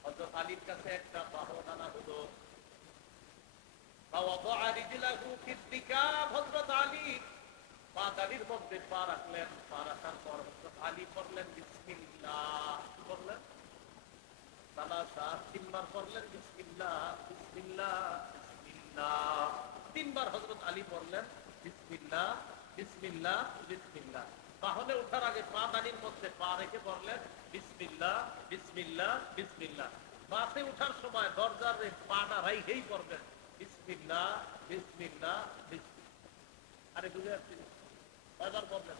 হযরত আলীর কাছে একটা বাহন আনা হলো। হযরত আলী পা দাড়ির মধ্যে পা রাখলেন, পা রাখার পর হযরত আলী পড়লেন বিসমিল্লাহ। কি বললেন? সালাসা, তিনবার পড়লেন বিসমিল্লাহ বিসমিল্লাহ বিসমিল্লাহ। তিনবার হযরত আলী পড়লেন বিসমিল্লাহ বিসমিল্লাহ বিসমিল্লাহ। বাহনে ওঠার আগে পা দাড়ির মধ্যে পা রেখে পড়লেন বিসমিল্লাহ বিসমিল্লাহ বিসমিল্লাহ। বাসে ওঠার সময় দরজার পাটা রাইখেই পড়বেন বিসমিল্লাহ বিসমিল্লাহ বিসমিল্লাহ। আরে বুঝে যাচ্ছি কয়বার পড়লেন?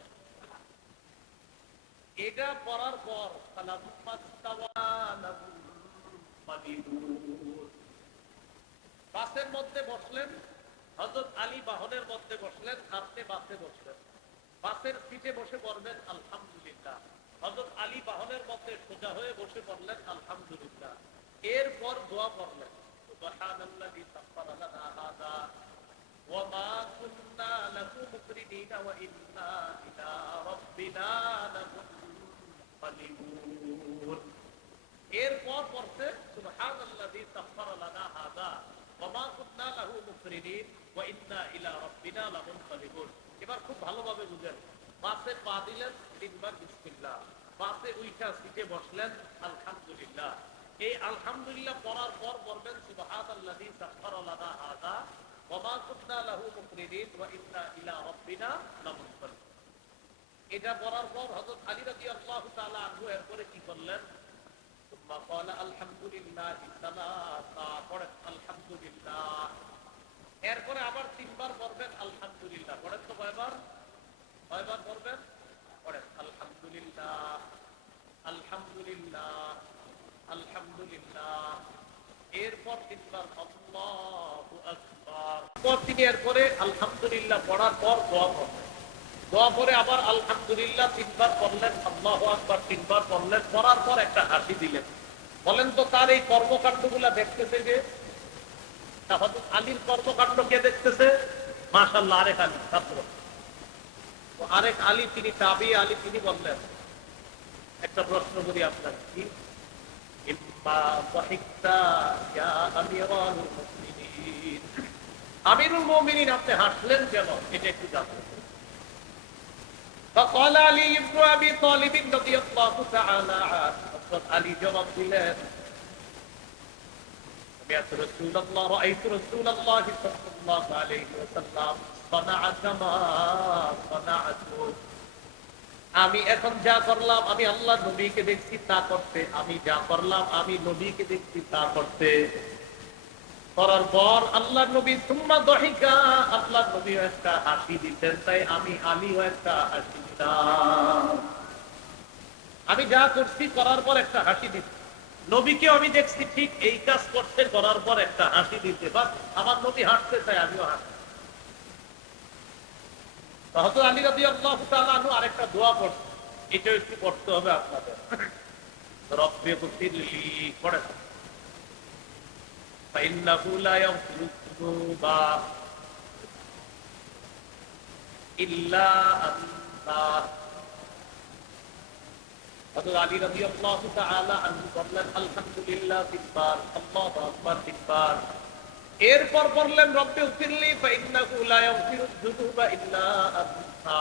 এটা পড়ার পর বাসের মধ্যে বসলেন, হযরত আলী বাহনের মধ্যে বসলেন, আপনি বাসে বসলেন। বাসের সিটে বসে পড়বেন আলহামদুলিল্লাহ। হযরত আলী বাহনের মধ্যে সোজা হয়ে বসে পড়লেন আলহামদুলিল্লাহ। এরপর দোয়া পড়লেন সুবহানাল্লাযী সাখখারা লানা হাযা ওয়া মা কুন্না লাহু মুকরিনিন ওয়া ইন্না ইলা রাব্বিনা লামুনকালিবুন। এরপর পড়ছে সুবহানাল্লাযী সাখখারা লানা হাযা ওয়া মা কুন্না লাহু মুকরিনিন ওয়া ইন্না ইলা রাব্বিনা লামুনকালিবুন। এবার খুব ভালোভাবে বুঝেন, বাসে পা দিলেন 3 বার বিসমিল্লাহ, বাসে উইঠা সিটে বসলেন আলহামদুলিল্লাহ। এই আলহামদুলিল্লাহ পড়ার পর বলবেন সুবহানাল্লাযী সাখখারা লানা হাযা ওয়া মা কুন্না লাহু মুকরিনিন ওয়া ইন্না ইলা রাব্বিনা লামুনকালিবুন। এটা পড়ার পর হযরত আলী রাদিয়াল্লাহু তাআলা আনহু এরপরে কি করলেন? সুম্মা ক্বালা আলহামদুলিল্লাহি সালাসা, পড়েন আলহামদুলিল্লাহ। এরপরে আবার 3 বার পড়বেন আলহামদুলিল্লাহ। পড়েন তো কয়বার? কয়বার পড়বেন? পড়েন আলহামদুলিল্লাহ, আলহামদুলিল্লাহ, আলহামদুলিল্লাহ। এরপর 3 বার আল্লাহু আকবার। তিনি এরপরে আলহামদুলিল্লাহ পড়ার পর দোয়া করবেন। দোয়া করে আবার আলহামদুলিল্লাহ 3 বার পড়লেন, আল্লাহু আকবার 3 বার পড়লেন, পড়ার পর একটা হাসি দিলেন। বলেন তো তার এই কর্মকাণ্ডগুলা দেখতেছে যে? হযরত আলীর কর্মকাণ্ড কে দেখতেছে? মাশাআল্লাহ, আরেক আলী ছাত্র। তো আরেক আলী, তিনি তাবি আলী, তিনি বললেন, একটা প্রশ্ন করি আপনার, কি ইম্মা যাহিকতা ইয়া আমিরুল মুমিনিন, আমিরুল মুমিনিন আপনি হাসলেন কেন, এটা একটু জানতে। فقال علي بن ابي طالب رضي الله تعالى عنه, আলী জবাব দিলেন, رأيت رسول الله صلى الله عليه وسلم صنع كما صنعت। আমি এখন যা করলাম, আমি আল্লাহ নবীকে দেখছি তা করতে, আমি যা করলাম আমি নবীকে দেখছি তা করতে। করার পর আল্লাহ নবী সুম্মা দহিকা, আল্লাহ নবীও একটা হাসি দিতেন, তাই আমি আলীও একটা হাসি দিতাম। আমি যা করছি করার পর একটা হাসি দিচ্ছি, নবীকে আমি দেখছি ঠিক এই কাজ করতে, করার পর একটা হাসি দিতে, বাস আমার নবী হাসতে চাই, আমিও হাসি। হযরত আলী রাদিয়াল্লাহু তাআলা আনহু আরেকটা দোয়া করছে, এটা একটু পড়তে হবে আপনাদের। রব্বি গফিরলি, পড়েন, ফাইন্নাহু লা ইয়াগফিরুয যুনুবা ইল্লা আনতা। হযরত আলী রাদিয়াল্লাহু তাআলা আনহু বললেন আলহামদুলিল্লাহ 3 বার, আল্লাহু আকবার 3 বার। এরপর বললেন রব্বি গফিরলি ফাইন্নাহু লা ইয়াগফিরুয যুনুবা ইল্লা আনতা।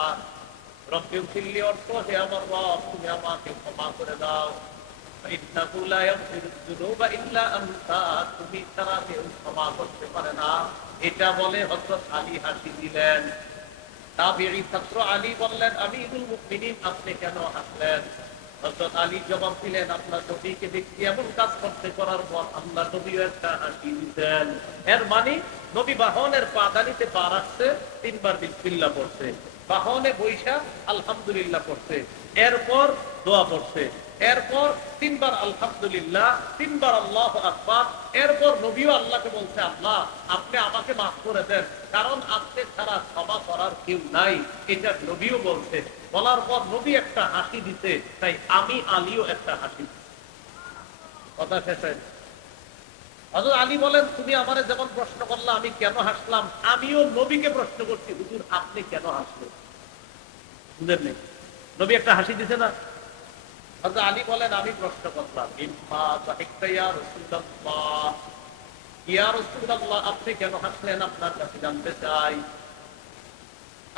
রব্বি গফিরলি অর্থ, হে আমার রব তুমি আমাকে ক্ষমা করে দাও। ফাইন্নাহু লা ইয়াগফিরুয যুনুবা ইল্লা আনতা, তুমি ছাড়া কেউ ক্ষমা করতে পারে না। এটা বলে হযরত আলী হাসি দিলেন। তাবিঈ ছাত্র আলী বললেন, আমিরুল মুমিনিন আপনি কেন হাসলেন? হযরত আলী জবাব দিলেন, আপনার নবীকে দেখছি এমন কাজ করতে, করার পর আল্লাহ নবীও একটা হাসি দিতেন। এর মানে নবী বাহনের পাদানিতে পা রাখছে, 3 বার বিসমিল্লাহ পড়ছে, বাহনে বৈশা আলহামদুলিল্লাহ পড়ছে, এরপর দোয়া পড়ছে, এরপর 3 বার আলহামদুলিল্লাহ, 3 বার আল্লাহু আকবার। এরপর নবীও আল্লাহকে বলছে, আল্লাহ আপনি আমাকে মাফ করে দেন, কারণ আপনি ছাড়া ক্ষমা করার কেউ নাই, এটা নবীও বলছে। বলার পর নবী একটা হাসি দিতে, তাই আমি আলীও একটা হাসি দিছি। কথা শেষ হয়। হযরত আলী বলেন, তুমি আমারে যেমন প্রশ্ন করলা আমি কেন হাসলাম, আমিও নবীকে প্রশ্ন করছি, হুজুর আপনি কেন হাসলেন? বুঝলেন না? নবী একটা হাসি দিছে না? হযরত আলী বলেন, আমি প্রশ্ন করলাম, ইম্মা যাহিকতা ইয়া রাসূলুল্লাহ, ইয়া রাসূলুল্লাহ আপনি কেন হাসলেন, আপনার কাছে জানতে চাই।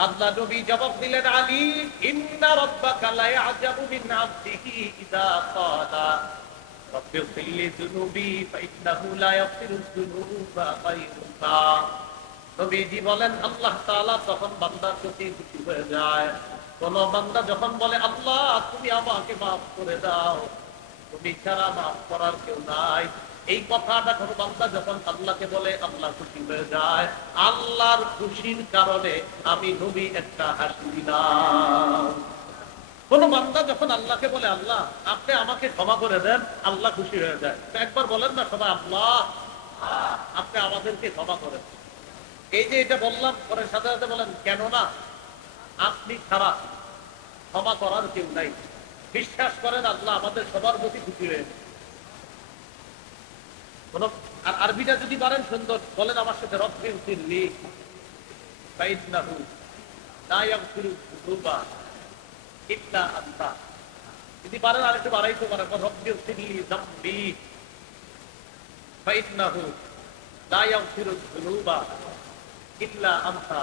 আল্লাহ নবী জবাব দিলেন, আলী ইন্না রাব্বাকা লা ইয়াজাবু মিন আবদিহি ইযা ক্বালা রব্বি ইগফিরলি যুনুবি ফাইন্নাহু লা ইয়াগফিরুয যুনুবা গায়রুকা। নবীজি বলেন, আল্লাহ তাআলা তখন বান্দার প্রতি খুশি হয়ে যায়। কোন বান্দা যখন বলে, আল্লাহ তুমি আমাকে মাফ করে দাও, তুমি ছাড়া মাফ করার কেউ নাই, এই কথাটা কোন বান্দা যখন আল্লাহকে বলে, আল্লাহ খুশি হয়ে যায়। আল্লাহর খুশির কারণে আমি নবী একটা হাসি দিলাম। কোন বান্দা যখন আল্লাহকে বলে, আল্লাহ আপনি আমাকে ক্ষমা করে দেন, আল্লাহ খুশি হয়ে যায়। একবার বলেন না সবাই, আল্লাহ আপনি আমাদেরকে ক্ষমা করেন। এই যে এটা বললাম, পরে সাথে সাথে বলেন, কেননা আপনি ছাড়া ক্ষমা করার কেউ নাই। বিশ্বাস করেন আল্লাহ আমাদের সবার প্রতি খুশি হয়েছে। আর আরবিটা যদি পারেন সুন্দর, বলেন আমার সাথে, রব্বি ইগফিরলি ফাইন্নাহু লা ইয়াগফিরুয যুনুবা ইল্লা আনতা। যদি পারেন আরেকটু বাড়াইতে পারেন, রব্বি ইগফিরলি যামবি ফাইন্নাহু লা ইয়াগফিরুয যুনুবা ইল্লা আনতা।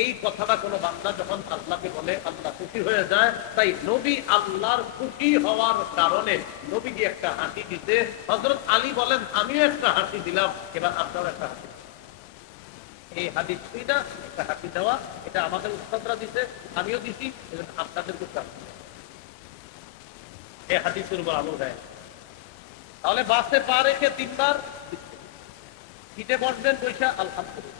এই কথাটা কোনো বান্দা যখন আল্লাহকে বলে আল্লাহ খুশি হয়ে যায়। তাই নবী আল্লাহর খুশি হওয়ার কারণে নবীজি একটা হাসি দিতে, হযরত আলী বলেন আমিও একটা হাসি দিলাম, এবার আপনারা একটা হাসি। এই হাদিস না একটা হাসি দেওয়া, এটা আমাদের উস্তাদরা দিতে, আমিও দিছি, আপনাদের এই হাদিসের উপর আমল দেয়। তাহলে বাসে পা রেখে 3 বার সিটে বসবেন বৈশা আলহামদুলিল্লাহ,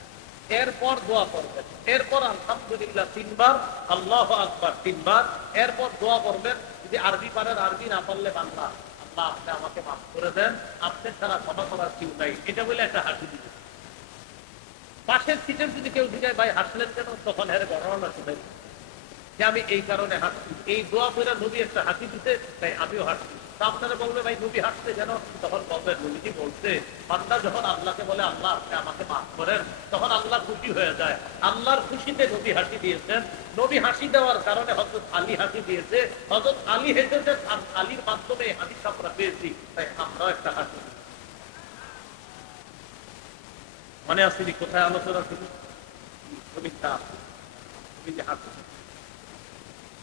এরপর দোয়া করবেন, এরপর আলহামদুলিল্লাহ 3 বার, আল্লাহু আকবার 3 বার, এরপর দোয়া করবেন। যদি আরবি পারেন আরবি, না পারলে বাংলা, আল্লাহ আপনি আমাকে মাফ করে দেন, আপনি ছাড়া ক্ষমা করার কেউ নাই, এটা বলে একটা হাসি দিবেন। পাশের সিটের যদি কেউ জিজ্ঞাসা ভাই হাসলেন কেন, তখন হ্যাঁ ঘটনা শুনে যে আমি এই কারণে হাসছি, এই দোয়া করে নবী একটা হাসি দিতে, তাই আমিও হাসছি। আপনারা বলবে ভাই নবী হাসছে কেন, তখন বলবেন নবীজি বলছে বান্দা যখন আল্লাহকে বলে আল্লাহ আপনি আমাকে মাফ করেন, তখন আল্লাহ খুশি হয়ে যায়। আল্লাহর খুশিতে নবী হাসি দিয়েছেন, নবী হাসি দেওয়ার কারণে হযরত আলী হাসি দিয়েছে, হযরত আলী হেসেছেন, আর আলীর মাধ্যমে হাদিস আমরা পেয়েছি, তাই আমরাও একটা হাসি। মনে আসেনি কোথায় আলোচনা ছিল? নবীটা নবীজি হাসি।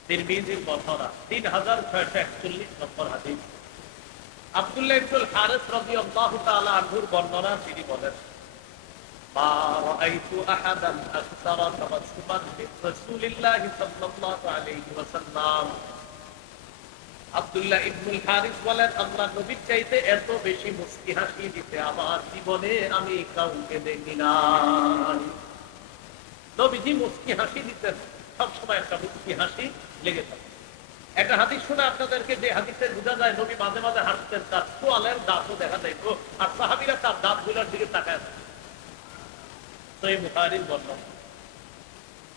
তিরমিজির বর্ণনা 3641 নম্বর হাদিস। আব্দুল্লাহ ইবনুল হারিস রাদিয়াল্লাহু তাআলা আনহুর বর্ণনা, তিনি বলেন মা রাআইতু আহাদান আকসারা তাবাসসুমান মিন রাসূলিল্লাহ সাল্লাল্লাহু আলাইহি ওয়াসাল্লাম। আব্দুল্লাহ ইবনুল হারিস বলেন আল্লাহর নবীর চাইতে এত বেশি মুস্কি হাসি দিতে আমার জীবনে আমি কাউকে দেখি নাই। নবীজি মুস্কি হাসি দিতেন, সবসময় একটা মুস্কি হাসি লেগে থাকে। একটা হাদিস শুনে আপনাদেরকে, যে হাদিসে বোঝা যায় নবী মাঝে মাঝে হাসতেন, তার তোয়ালের দাঁতও দেখা যায়, আর সাহাবীরা তার দাঁত গুলার দিকে তাকায় থাকে। সহিহ বুখারীর বর্ণনা।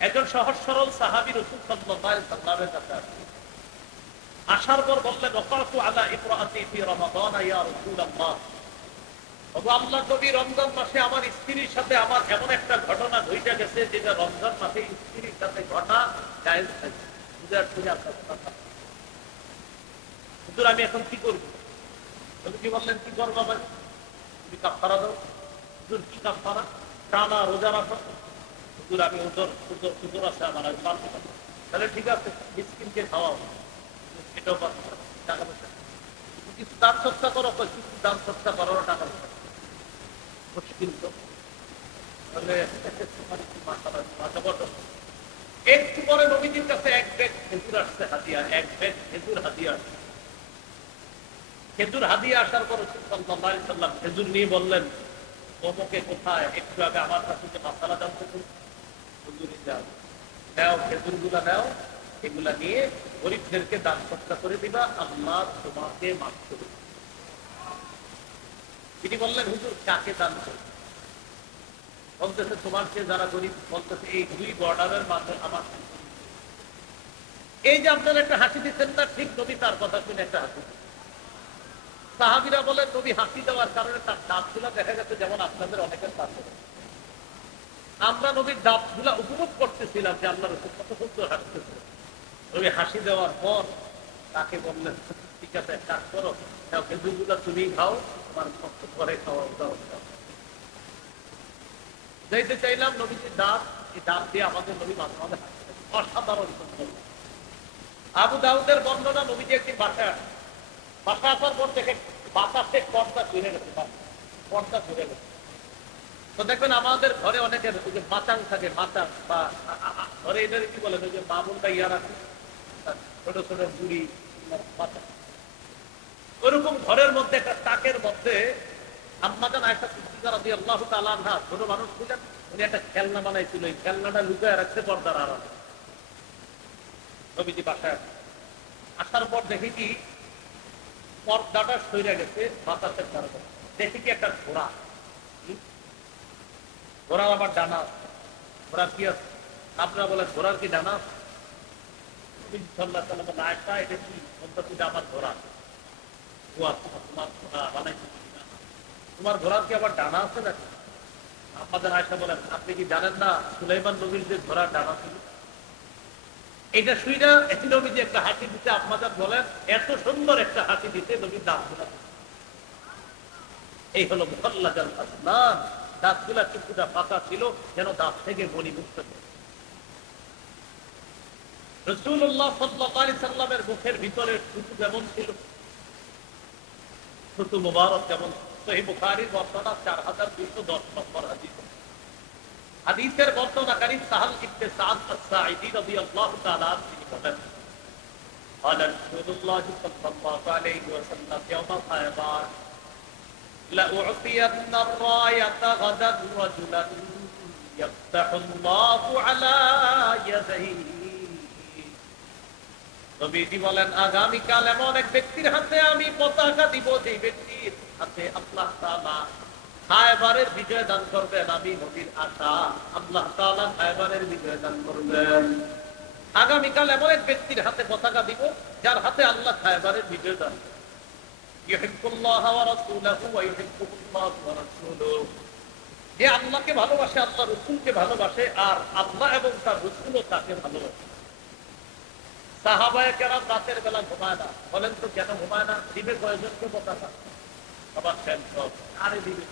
একজন সহজ সরল সাহাবী রাসূল সাল্লাল্লাহু আলাইহি ওয়াসাল্লামের কাছে আসলেন, আসার পর বললেন ওয়াকাতু আলা ইমরাআতি ফি রমাদান ইয়া রাসূলুল্লাহ, ওগো আল্লাহর নবী রমজান মাসে আমার স্ত্রীর সাথে আমার এমন একটা ঘটনা ঘটে গেছে যেটা রমজান মাসে স্ত্রীর সাথে ঘটা জায়েজ থাকে। হুজুর আমি এখন কি করব? কি বললেন কি করবো? ভাই তুমি কাফারা দাও। হুজুর কি কাফারা? টানা রোজা রাখো। হুজুর আমি উজর আছে আমার, আমি পারবো না। তাহলে ঠিক আছে, মিসকিনকে খাওয়াও, এটাও পারবো না, টাকা পয়সা কিছু দান সৎকা করো, কিছু দান সৎকা করারও টাকা পয়সা মুশকিল তো। তাহলে একটু পরে নবীজির কাছে এক ব্যাগ খেজুর আসছে হাদিয়া, এক ব্যাগ খেজুর হাদিয়া আসছে। খেজুর হাদিয়া আসার পর সাল্লাল্লাহু আলাইহি ওয়াসাল্লাম খেজুর নিয়ে বললেন অমুকে কোথায়, একটু আগে আমার কাছে যে মাসালা জানতে হুজুরি যাও, নাও খেজুর গুলা নাও, এগুলা নিয়ে গরিবদেরকে দান সৎকা করে দিবা, আল্লাহ তোমাকে মাফ করবে। তিনি বললেন হুজুর কাকে দান করবে? বলতেছে তোমার চেয়ে যারা গরিব। বলতেছে এই 2 বর্ডারের মাঝে আমার। এই যে আপনারা একটা হাসি দিচ্ছেন না, ঠিক নবী তার কথা শুনে একটা হাসি। সাহাবীরা বলেন নবী হাসি দেওয়ার কারণে তার দাঁতগুলা দেখা গেছে যেমন আপনাদের অনেকের দাঁত। আমরা নবীর দাঁতগুলা উপভোগ করতেছিলাম যে আল্লাহ রাসূল কত সুন্দর হাসতেছে। নবী হাসি দেওয়ার পর তাকে বললেন ঠিক আছে এক কাজ করো, খেজুরগুলা তুমি খাও, তোমার কষ্ট করে খাওয়া দাও। যাইতে চাইলাম নবীজির দাঁত, এই দাঁত দিয়ে আমাদের নবী মাঝে মাঝে হাসতেন, অসাধারণ সুন্দর। আবু দাউদের বর্ণনা, নবীজি একটি বাসায় আসার পর দেখে বাতাসে পর্দা ফিরে গেছে, পর্দা ফিরে গেছে। তো দেখবেন আমাদের ঘরে অনেকের ওই যে মাচাং থাকে, মাচাং বা ঘরে এদের কি বলেন ওই যে মামুনটা ইয়ার আছে, ছোট ছোট বুড়ি মাচাং, ওরকম ঘরের মধ্যে একটা তাকের মধ্যে আম্মাজান আয়েশা সিদ্দিকা রাদিয়াল্লাহু তাআলা আনহা ছোট মানুষ ছিলেন, উনি একটা খেলনা বানাইছিল, এই খেলনাটা লুকায় রাখছে পর্দার আড়ালে। নবীজি বাসায় আসার পর দেখি কি পর্দাটা সইরা গেছে বাতাসের কারণে। দেখি কি একটা ঘোড়া, ঘোড়ার আবার ডানা আছে। ঘোড়ার কি আছে? আপনারা বলেন ঘোড়ার কি ডানা? আয়েশা এটা কি? বলতে আমার ঘোড়া। তোমার ঘোড়া বানাইছি, তোমার ঘোড়ার কি আবার ডানা আছে নাকি? আমাদের আয়েশা বলেন আপনি কি জানেন না সুলাইমান নবীর যে ঘোড়ার ডানা ছিল? এটা শুইনা এটি নবীজি একটা হাসি দিতে, আপনাদের বলেন এত সুন্দর একটা হাসি দিতে নবীর দাঁতগুলা। এই হলো মুখাল্লাজাল আসনান, দাঁতগুলা কিছুটা পাকা ছিল যেন দাঁত থেকে মণি মুক্ত। রাসূলুল্লাহ সাল্লাল্লাহু আলাইহি সাল্লামের মুখের ভিতরে থুতু যেমন ছিল, থুতু মুবারক যেমন, সহিহ বুখারীর বর্ণনা 4210 নম্বর হাদিস। হাদিসের বর্ণনাকারী সাহাল ইবনে সাদ আস-সাঈদী রাদিয়াল্লাহু তাআলা তিনি বলেন, قال رسول الله صلى الله عليه وسلم يوم خيبر لأعطين الراية غدا رجلا يفتح الله على يديه। নবীজি বলেন, আগামীকাল এমন এক ব্যক্তির হাতে আমি পতাকা দিব, যে ব্যক্তির হাতে আল্লাহ তাআলা খায়বারের বিজয় দান করবেন। আমি নবীর আশা আল্লাহ তাআলা খায়বারের বিজয় দান করবেন। আগামীকাল এমন এক ব্যক্তির হাতে পতাকা দিব, যার হাতে আল্লাহ খায়বারের বিজয় দান করবেন। ইউহিব্বুল্লাহ ওয়া রাসূলুহু ওয়া ইউহিব্বুহুল্লাহু ওয়া রাসূলুহু, যে আল্লাহকে ভালোবাসে, আল্লাহ রাসূলকে ভালোবাসে, আর আল্লাহ এবং তার রাসূলও তাকে ভালোবাসে। সাহাবায়ে কেরাম রাতের বেলা ঘুমায় না। বলেন তো কেন ঘুমায় না? দিবে কয়জনকে পতাকা? সবার টেনশন, আরে দিবে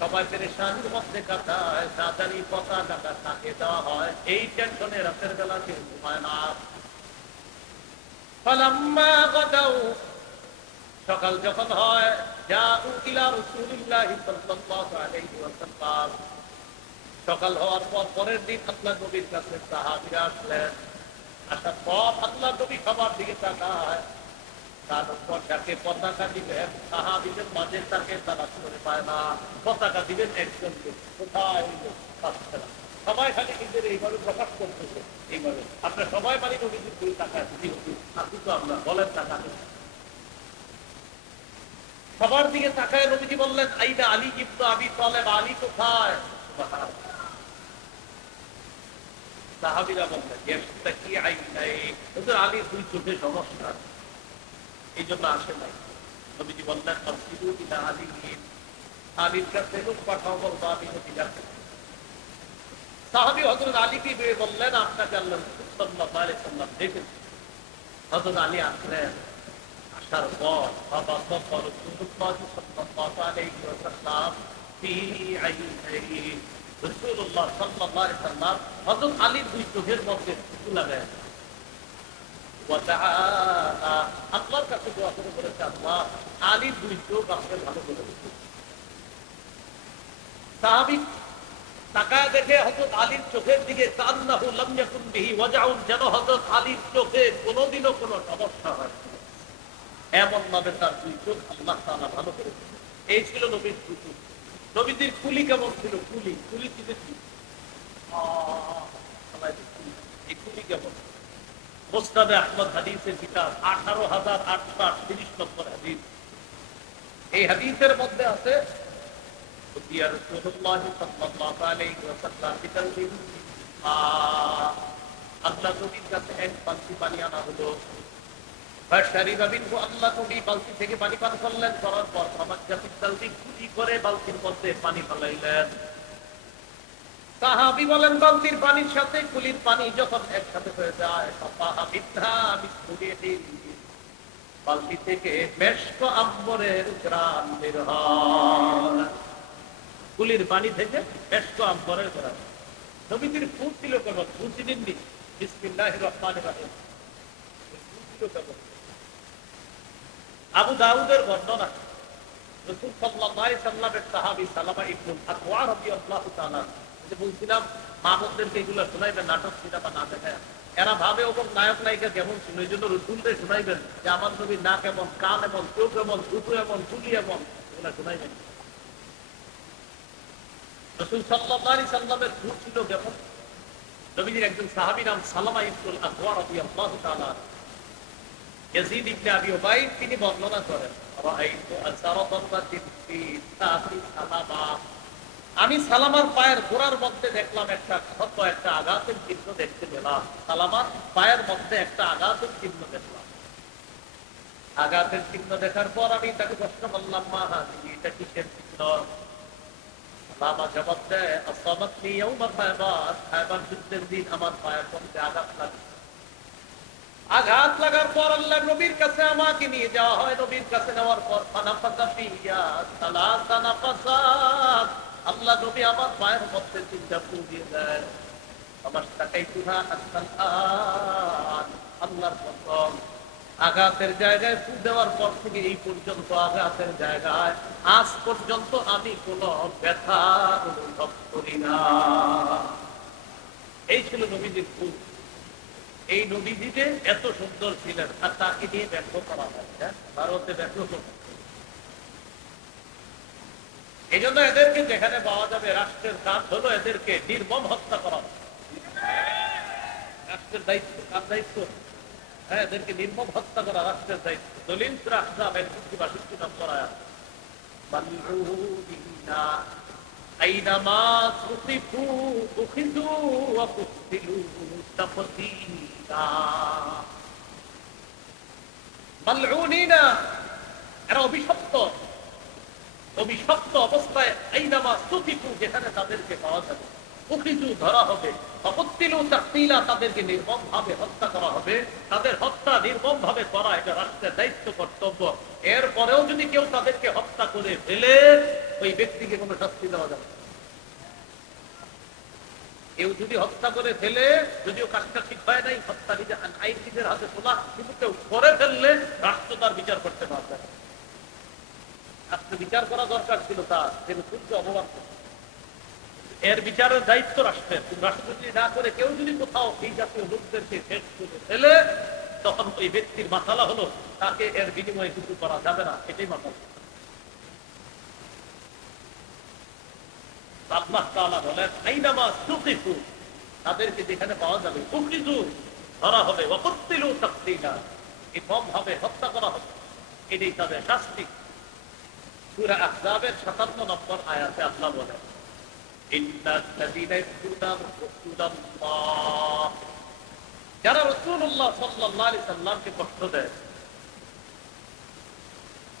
সবাই পেরেশানির মধ্যে কাটায়, তাড়াতাড়ি পতাকাটা তাকে দেওয়া হয়, এই টেনশনে রাতের বেলা কেউ ঘুমায় না। ফালাম্মা গাদাউ, সকাল যখন হয়, জাউ ইলা রাসূলিল্লাহি সাল্লাল্লাহু আলাইহি ওয়াসাল্লাম, সকাল হওয়ার পর পরের দিন আল্লাহর নবীর কাছে সাহাবীরা আসলেন। আসার পর আল্লাহর নবী সবার দিকে তাকায়, তার উপর যাকে পতাকা দিবেন সাহাবীদের মাঝে তাকে তালাশ করে পায় না। পতাকা দিবেন একজনকে, কোথায় পাচ্ছে না। সবাই খালি নিজের এইভাবে প্রকাশ করতেছে, এইভাবে আপনার সবাই মানে নবীজির দুই টাকায় আপনি তো আমরা বলেন টাকা সবার দিকে তাকায়। নবীজি বললেন, আইনা আলী ইবনে আবি তালেব, আলী কোথায়? সাহাবীরা বললেন, ইয়াশতাকি আইনাই, ওদের আলীর দুই চোখে সমস্যা, এই জন্য আসে নাই। নবীজি বললেন, আসিদু ইলা আলী, আলীর কাছে লোক পাঠাও, বলবো আমি নবী যাচ্ছি। সাহাবী হযরত আলীকে গিয়ে বললেন, আপনাকে আল্লাহ সাল্লাল্লাহু আলাইহি ওয়াসাল্লাম দেখেছেন। হযরত আলী আসলেন। আসার পর বাবা রাসূলুল্লাহ সাল্লাল্লাহু আলাইহি ওয়াসাল্লাম ফি আইনাইহি, রাসূলুল্লাহ সাল্লাল্লাহু আলাইহি ওয়াসাল্লাম হযরত আলীর দুই চোখের মধ্যে থুতু লাগায় ওয়া তাআলা আল্লাহর কাছে দোয়া করে বলেছে, আল্লাহ আলীর দুই চোখ আপনি ভালো করে দিন। সাহাবী তাকায় দেখে হযরত আলীর চোখের দিকে, কান্নাহু লাম ইয়াকুন বিহি ওয়াজাউন, যেন হযরত আলীর চোখে কোনোদিনও কোনো সমস্যা হয় এমন ভাবে তার দুই চোখ আল্লাহ তাআলা ভালো করে দিয়েছেন। এই ছিল নবীর দুই চোখ। নবীজির কুলি কেমন ছিল? কুলি চিনেছি, এই কুলি কেমন? মুসনাদে আহমদ হাদিসের কিতাব 18,838 নম্বর হাদিস। এই হাদিসের মধ্যে আছে, আল্লাহ নবীর কাছে এক বালতি পানি আনা হলো। আল্লাহ নবী বালতি থেকে পানি পান করলেন, করার পর কুলি করে বালতির মধ্যে পানি ফেলাইলেন। সাহাবী বলেন, বালতির পানির সাথে কুলির পানি যখন একসাথে হয়ে যায়, বালতি থেকে মেশক আম্বরের ঘ্রাণ বের হয়। কুলির পানি থেকে মেশক আম্বরের ঘ্রাণ। নবীজির ফুল ছিল কেমন? ফুল চিনেননি? বিসমিল্লাহির রহমানির রহিম। আবু দাউদের বর্ণনা, রাসূল সাল্লাল্লাহু আলাইহি সাল্লামের সাহাবী সালামা ইবনুল আকওয়া রাদিয়াল্লাহু তাআলা, যে বলছিলাম মা বোনদেরকে এগুলো শোনাইবেন, নাটক সিনেমা না দেখে। এরা ভাবে ওরকম নায়ক নায়িকা কেমন ছিল, এই জন্য রাসূলকে শোনাইবেন যে আমার নবীর নাক এমন, কান এমন, চোখ এমন, জুতো এমন, চুলি এমন, এগুলো শোনাইবেন। রাসূল সাল্লাল্লাহু আলাইহি সাল্লামের রূপ ছিল কেমন? নবীজির একজন সাহাবী নাম সালামা ইবনুল আকওয়া রাদিয়াল্লাহু তাআলা, ইয়াজিদ ইবনে আবি উবাইদ, তিনি বর্ণনা করেন, রাআইতু আসারা দারবাতিন ফি সাফি সালামা, আমি সালামার পায়ের গোড়ার মধ্যে দেখলাম একটা ক্ষত, একটা আঘাতের চিহ্ন দেখতে পেলাম। সালামার পায়ের মধ্যে একটা আঘাতের চিহ্ন দেখলাম। আঘাতের চিহ্ন দেখার পর আমি তাকে প্রশ্ন করলাম, মা হাযিহি, এটা কিসের চিহ্ন? সালামা জবাব দেয়, আসাবাতনি ইয়াউমা খায়বার, খায়বার যুদ্ধের দিন আমার পায়ের মধ্যে আঘাত লাগে। আঘাত লাগার পর আল্লাহ নবীর কাছে আমাকে নিয়ে যাওয়া হয়। নবীর কাছে নেওয়ার পর ফানাফাসা ফিয়া সালাসা নাফাসাত, আল্লাহ নবী আমার পায়ের মধ্যে চিন্তা দিয়ে দেয়, আমার টাকাই তুহা আল্লাহর কসম, আঘাতের জায়গায় ফু দেওয়ার পর থেকে এই পর্যন্ত আঘাতের জায়গায় আজ পর্যন্ত আমি কোন ব্যথা অনুভব করি না। এই ছিল নবীজির ফুল। এই নবীজি যে এত সুন্দর ছিলেন আর তাকে নিয়ে ব্যর্থ করা হয়, ভারতে ব্যর্থ করা। এই জন্য এদেরকে যেখানে পাওয়া যাবে রাষ্ট্রের কাজ হলো এদেরকে নির্মম হত্যা করা। রাষ্ট্রের দায়িত্ব, কার দায়িত্ব? হ্যাঁ, এদেরকে নির্মম হত্যা করা রাষ্ট্রের দায়িত্ব। দলিল আহজাব 62 নম্বর আয়াত। মালউনা আইনামা সুতিফু উখিযু ওয়া কুতিলু তাফসীলা। মালউনিনা, এরা অভিশপ্ত। অভিশপ্ত অবস্থায় আইনামা সুতিফু, যেখানে তাদেরকে পাওয়া যাবে, উখিযু, ধরা হবে, ফাকুতিলু তাকতিলা, তাদেরকে নির্মম ভাবে হত্যা করা হবে। তাদের হত্যা নির্মম ভাবে করা এটা রাষ্ট্রের দায়িত্ব, কর্তব্য। এরপরেও যদি কেউ তাদেরকে হত্যা করে ফেলে, ওই ব্যক্তিকে কোনো শাস্তি দেওয়া যাবে না। কেউ যদি হত্যা করে ফেলে, যদিও কাজটা ঠিক হয় নাই, হত্যা নিজে আইন নিজের হাতে তোলা, কিন্তু কেউ করে ফেললে রাষ্ট্র তার বিচার করতে পারবে না। রাষ্ট্র বিচার করা দরকার ছিল তার, কিন্তু সূর্য অপমান করছে। এর বিচারের দায়িত্ব রাষ্ট্রের। রাষ্ট্র যদি না করে কেউ যদি কোথাও এই জাতীয় লোকদেরকে শেষ করে ফেলে, তখন ওই ব্যক্তির মাসালা হলো তাকে এর বিনিময়ে কিছু করা যাবে না, এটাই মাসালা। আল্লাহ তাআলা বলেন আইনামা সুকিফু, তাদেরকে যেখানে পাওয়া যাবে উখিযু, ধরা হবে, ওয়া কুতিলু তাকতিলা, নির্মম ভাবে হত্যা করা হবে, এটাই তাদের শাস্তি। সূরা আহজাবের 57 নম্বর আয়াতে আল্লাহ বলেন ইন্নাল্লাযীনা ইয়াকুতুনা রাসূলাল্লাহ, যারা রাসূলুল্লাহ সাল্লাল্লাহু আলাইহি সাল্লামকে কষ্ট দেয়,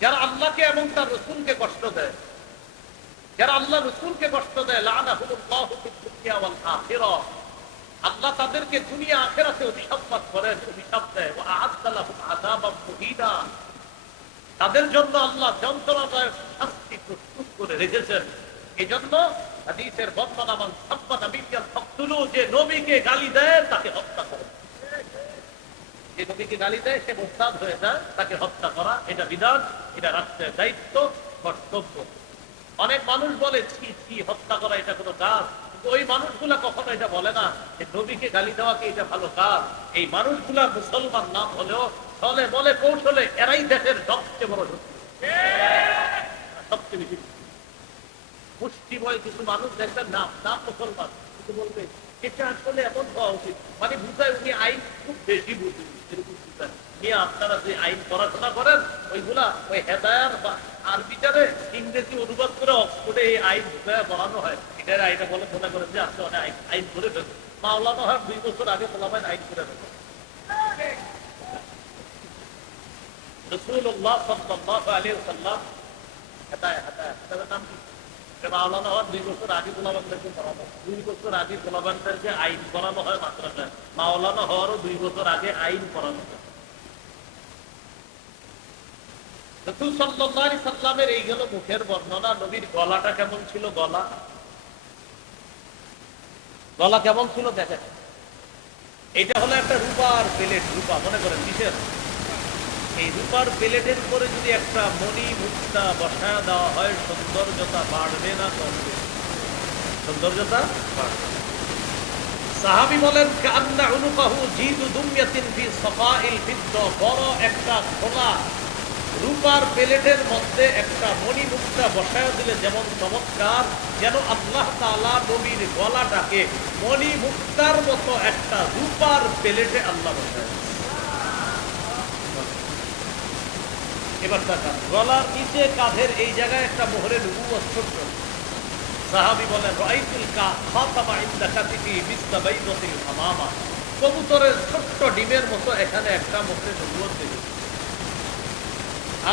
যারা আল্লাহকে এবং তার রাসূলকে কষ্ট দেয়, যারা আল্লাহ রাসূলকে কষ্ট দেয়, লাআনাহুমুল্লাহু ফিদ দুনিয়া ওয়াল আখিরাহ, আল্লাহ তাদেরকে দুনিয়া আখিরাতে অভিশাপ করেন, অভিশাপ দেয়। ওয়া আ'আদ্দা লাহুম আযাবাম মুহীনা, তাদের জন্য আল্লাহ যন্ত্রণাদায়ক শাস্তি প্রস্তুত করে রেখেছেন। এজন্য হাদিসের বর্ণনা, মান সাব্বা নাবিয়্যান ফাকতুলু, যে নবীকে গালি দেয় তাকে হত্যা করো। যে নবীকে গালি দেয় সে মুরতাদ হয়ে যায়, তাকে হত্যা করা এটা বিধান, এটা রাষ্ট্রের দায়িত্ব, কর্তব্য। অনেক মানুষ বলে ছি হত্যা করা এটা কোনো কাজ, কিন্তু ওই মানুষগুলা কখনো এটা বলে না যে নবীকে গালি দেওয়া কি এটা ভালো কাজ। এই মানুষগুলা মুসলমান নাম হলেও ছলে বলে কৌশলে এরাই দেশের সবচেয়ে বড় শক্তি, সবচেয়ে বেশি মুষ্টিময় কিছু মানুষ দেখবেন নাম মুসলমান, কিন্তু বলবে এটা আসলে এমন হওয়া উচিত, মানে বুঝায় উনি আইন খুব বেশি বুঝেন। আপনারা যে আইন পড়াশোনা করেন ওইগুলা ওই হেদায়ার বা আরবিটারে ইংরেজি অনুবাদ করে অক্সফোর্ডে এই আইন বুঝায় পড়ানো হয়, এটার আইনে বলে মনে করেন যে আপনি অনেক আইন করে ফেলবেন। মাওলানা হয় 2 বছর আগে বলাবেন আইন করে ফেলবেন। রাসূলুল্লাহ সাল্লাল্লাহু আলাইহি ওয়াসাল্লাম হেদায়াতের নাম কি? মাওলানা হওয়ার 2 বছর আগে গোলাবানদেরকে পড়ানো, 2 বছর আগে গোলাবানদেরকে আইন পড়ানো হয় মাদ্রাসায়। মাওলানা হওয়ারও 2 বছর আগে আইন পড়ানো হয়। রাসূল সাল্লাল্লাহু আলাইহি সাল্লামের এই গেল মুখের বর্ণনা। নবীর গলাটা কেমন ছিল? গলা কেমন ছিল দেখেন। এটা হলো একটা রূপার প্লেট, রূপা মনে করেন কিসের? এই রূপার প্লেটের উপরে যদি একটা মণি মুক্তা বসায় দেওয়া হয়, সৌন্দর্যতা বাড়বে না কমবে? সৌন্দর্যতা বাড়বে। সাহাবী বলেন কান্না উনুকাহু জিদু দুমিয়াতিন ফি সাফাইল ফিদ্দা, বড় একটা খোলা রূপার প্লেটের মধ্যে একটা মণি মুক্তা বসায় দিলে যেমন চমৎকার, যেন আল্লাহ তাআলা নবীর গলাটাকে মণি মুক্তার মতো একটা রূপার প্লেটে আল্লাহ বসায়। এবার তাকান, গলার নিচে কাঁধের এই জায়গায় একটা মোহরে নবুয়ত ছোট্ট। সাহাবী বলেন রাআইতুল খাতামা ইনদা কাতিফি মিসলা বাইদাতিল হামামা, কবুতরের ছোট্ট ডিমের মতো এখানে একটা মোহরে নবুয়ত দেখেছি।